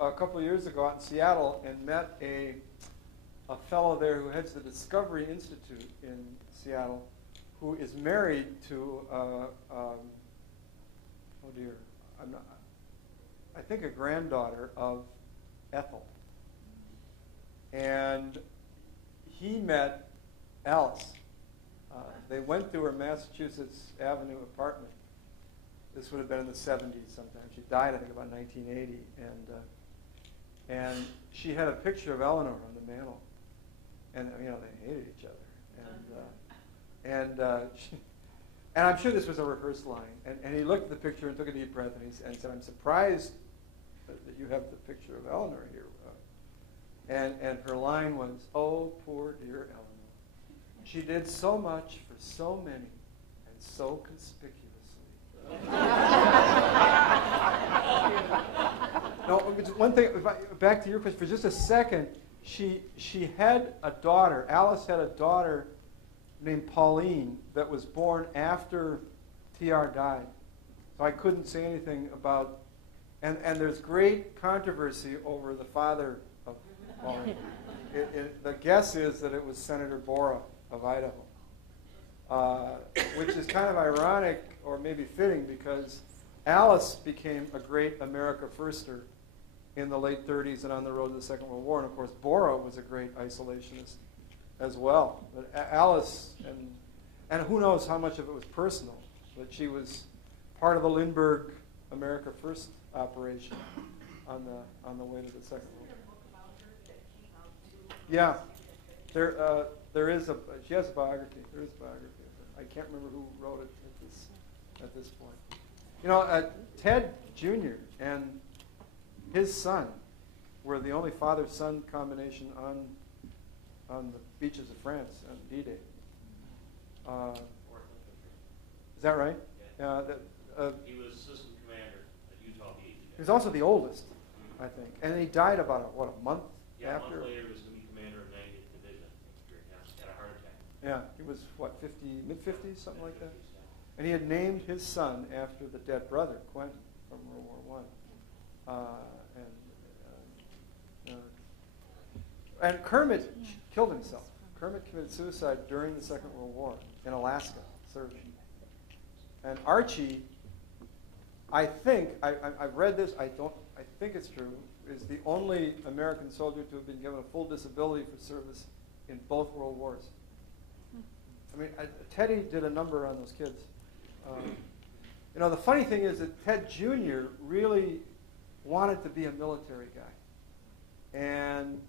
a couple of years ago out in Seattle, and met a fellow there who heads the Discovery Institute in Seattle, who is married to. Oh dear, I think a granddaughter of Ethel. And he met Alice. They went to her Massachusetts Avenue apartment. This would have been in the 70s sometime. She died, I think, about 1980. And she had a picture of Eleanor on the mantle. And, they hated each other. And I'm sure this was a rehearsed line. And he looked at the picture and took a deep breath, and said, "I'm surprised that you have the picture of Eleanor here." And her line was, "Oh, poor dear Eleanor. She did so much for so many, and so conspicuously." No, one thing, back to your question for just a second. She had a daughter. Alice had a daughter named Pauline that was born after TR died. So I couldn't say anything about, and there's great controversy over the father of Pauline. The guess is that it was Senator Bora of Idaho, which is kind of ironic or maybe fitting, because Alice became a great America Firster in the late 30s and on the road to the Second World War. And of course, Bora was a great isolationist as well. But Alice, and who knows how much of it was personal, but she was part of the Lindbergh America First operation on the way to the Second World War. Yeah, there is she has a biography. There is a biography of her. I can't remember who wrote it at this point. Ted Jr. and his son were the only father-son combination on the beaches of France on D-Day. Is that right? Yeah. He was assistant commander at Utah Beach. He was also the oldest, I think. And he died about, a month after? Yeah, a month later he was going to be commander of 90th Division. He had a heart attack. Yeah, he was, mid-50s, something like that? And he had named his son after the dead brother, Quentin, from World War I. And Kermit killed himself. Kermit committed suicide during the Second World War in Alaska, search. And Archie, I think, I've read this, I think it's true, is the only American soldier to have been given a full disability for service in both World Wars. I mean, Teddy did a number on those kids. You know, the funny thing is that Ted Jr. really wanted to be a military guy. And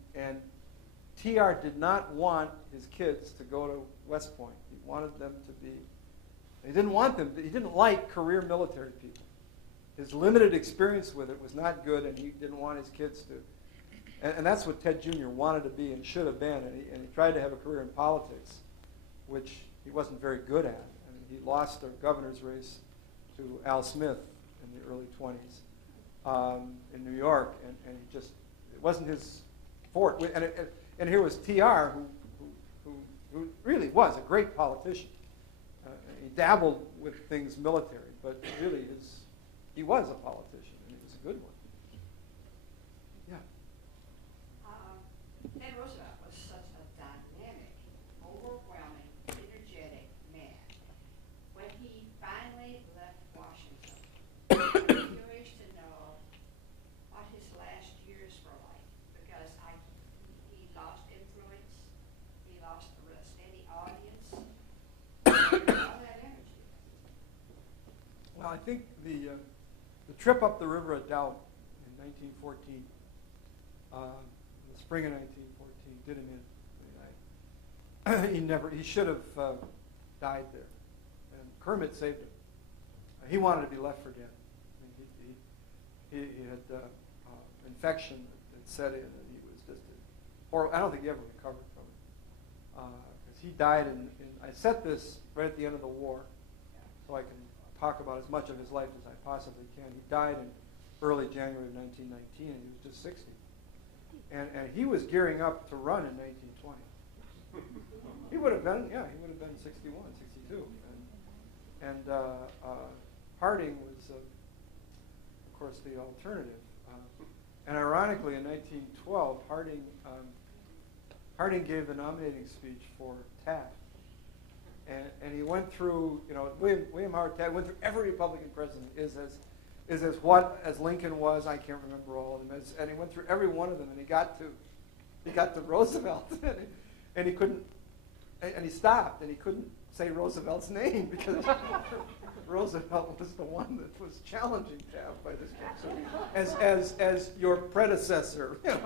TR did not want his kids to go to West Point. He wanted them to be, he didn't like career military people. His limited experience with it was not good, and he didn't want his kids to. And that's what Ted Jr. wanted to be and should have been. And he tried to have a career in politics, which he wasn't very good at. I mean, he lost the governor's race to Al Smith in the early 20s in New York, and he just, it wasn't his forte. And here was TR, who really was a great politician. He dabbled with things military, but really he was a politician, and he was a good one. Yeah. Ted Roosevelt was such a dynamic, overwhelming, energetic man. When he finally left Washington, I'm curious to know what his last years were like, because he lost influence, he lost a steady audience, all that energy. Well, I think the trip up the river at Doubt in 1914, the spring of 1914, did him in. He should have died there, and Kermit saved him. He wanted to be left for dead. I mean, he had infection that set in, and he was just horrible. I don't think he ever recovered from it, because he died I set this right at the end of the war, so I can talk about as much of his life as I possibly can. He died in early January of 1919, and he was just 60. And he was gearing up to run in 1920. He would have been 61, 62. And Harding was, of course, the alternative. And ironically, in 1912, Harding gave the nominating speech for Taft. And he went through, William Howard Taft went through every Republican president as Lincoln was. I can't remember all of them. And he went through every one of them, and he got to Roosevelt, and he couldn't, and he stopped, and he couldn't say Roosevelt's name because Roosevelt was the one that was challenging Taft by this point, as your predecessor, and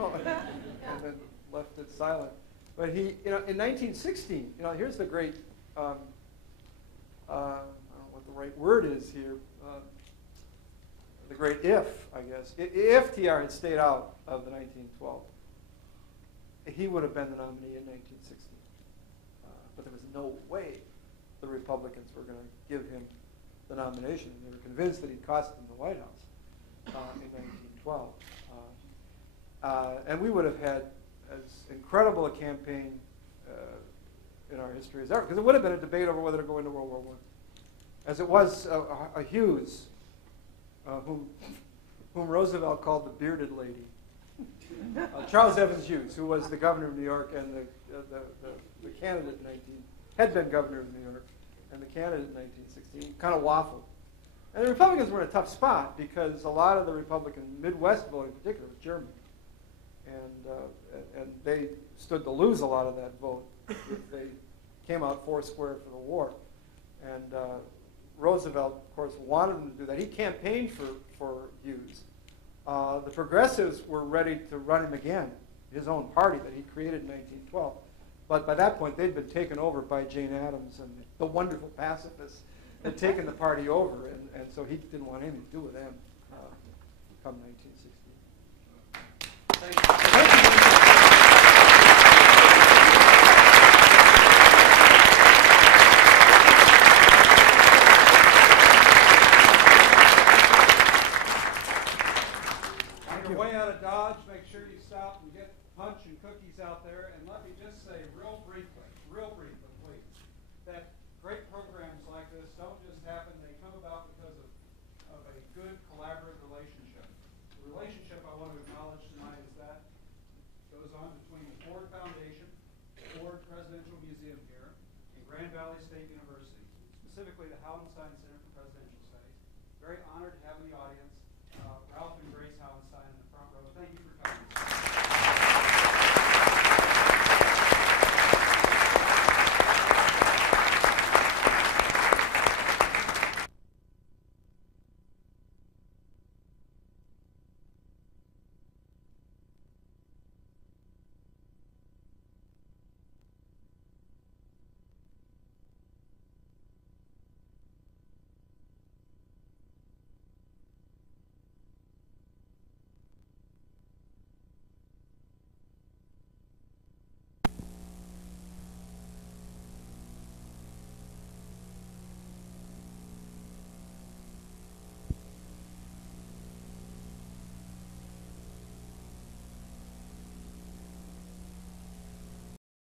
then left it silent. But he, in 1916, here's the great. I don't know what the right word is here. The great if, I guess. If TR had stayed out of the 1912, he would have been the nominee in 1916. But there was no way the Republicans were going to give him the nomination. They were convinced that he'd cost them the White House in 1912. And we would have had as incredible a campaign in our history as ever, because it would have been a debate over whether to go into World War I. As it was Hughes, whom Roosevelt called the bearded lady. Charles Evans Hughes, who was the governor of New York and the candidate had been governor of New York and the candidate in 1916, kind of waffled. And the Republicans were in a tough spot because a lot of the Republican Midwest vote in particular was German. And they stood to lose a lot of that vote if they came out foursquare for the war. And Roosevelt, of course, wanted him to do that. He campaigned for Hughes. The progressives were ready to run him again, his own party that he created in 1912. But by that point, they'd been taken over by Jane Addams, and the wonderful pacifists had taken the party over, and so he didn't want anything to do with them come 1916. Thank you. Way out of Dodge, make sure you stop and get punch and cookies out there. And let me just say real briefly, please, that great programs like this don't just happen. They come about because of a good collaborative relationship. The relationship I want to acknowledge tonight is that goes on between the Ford Foundation, Ford Presidential Museum here, and Grand Valley State University, specifically the Hauenstein Center for Presidential Studies. Very honored to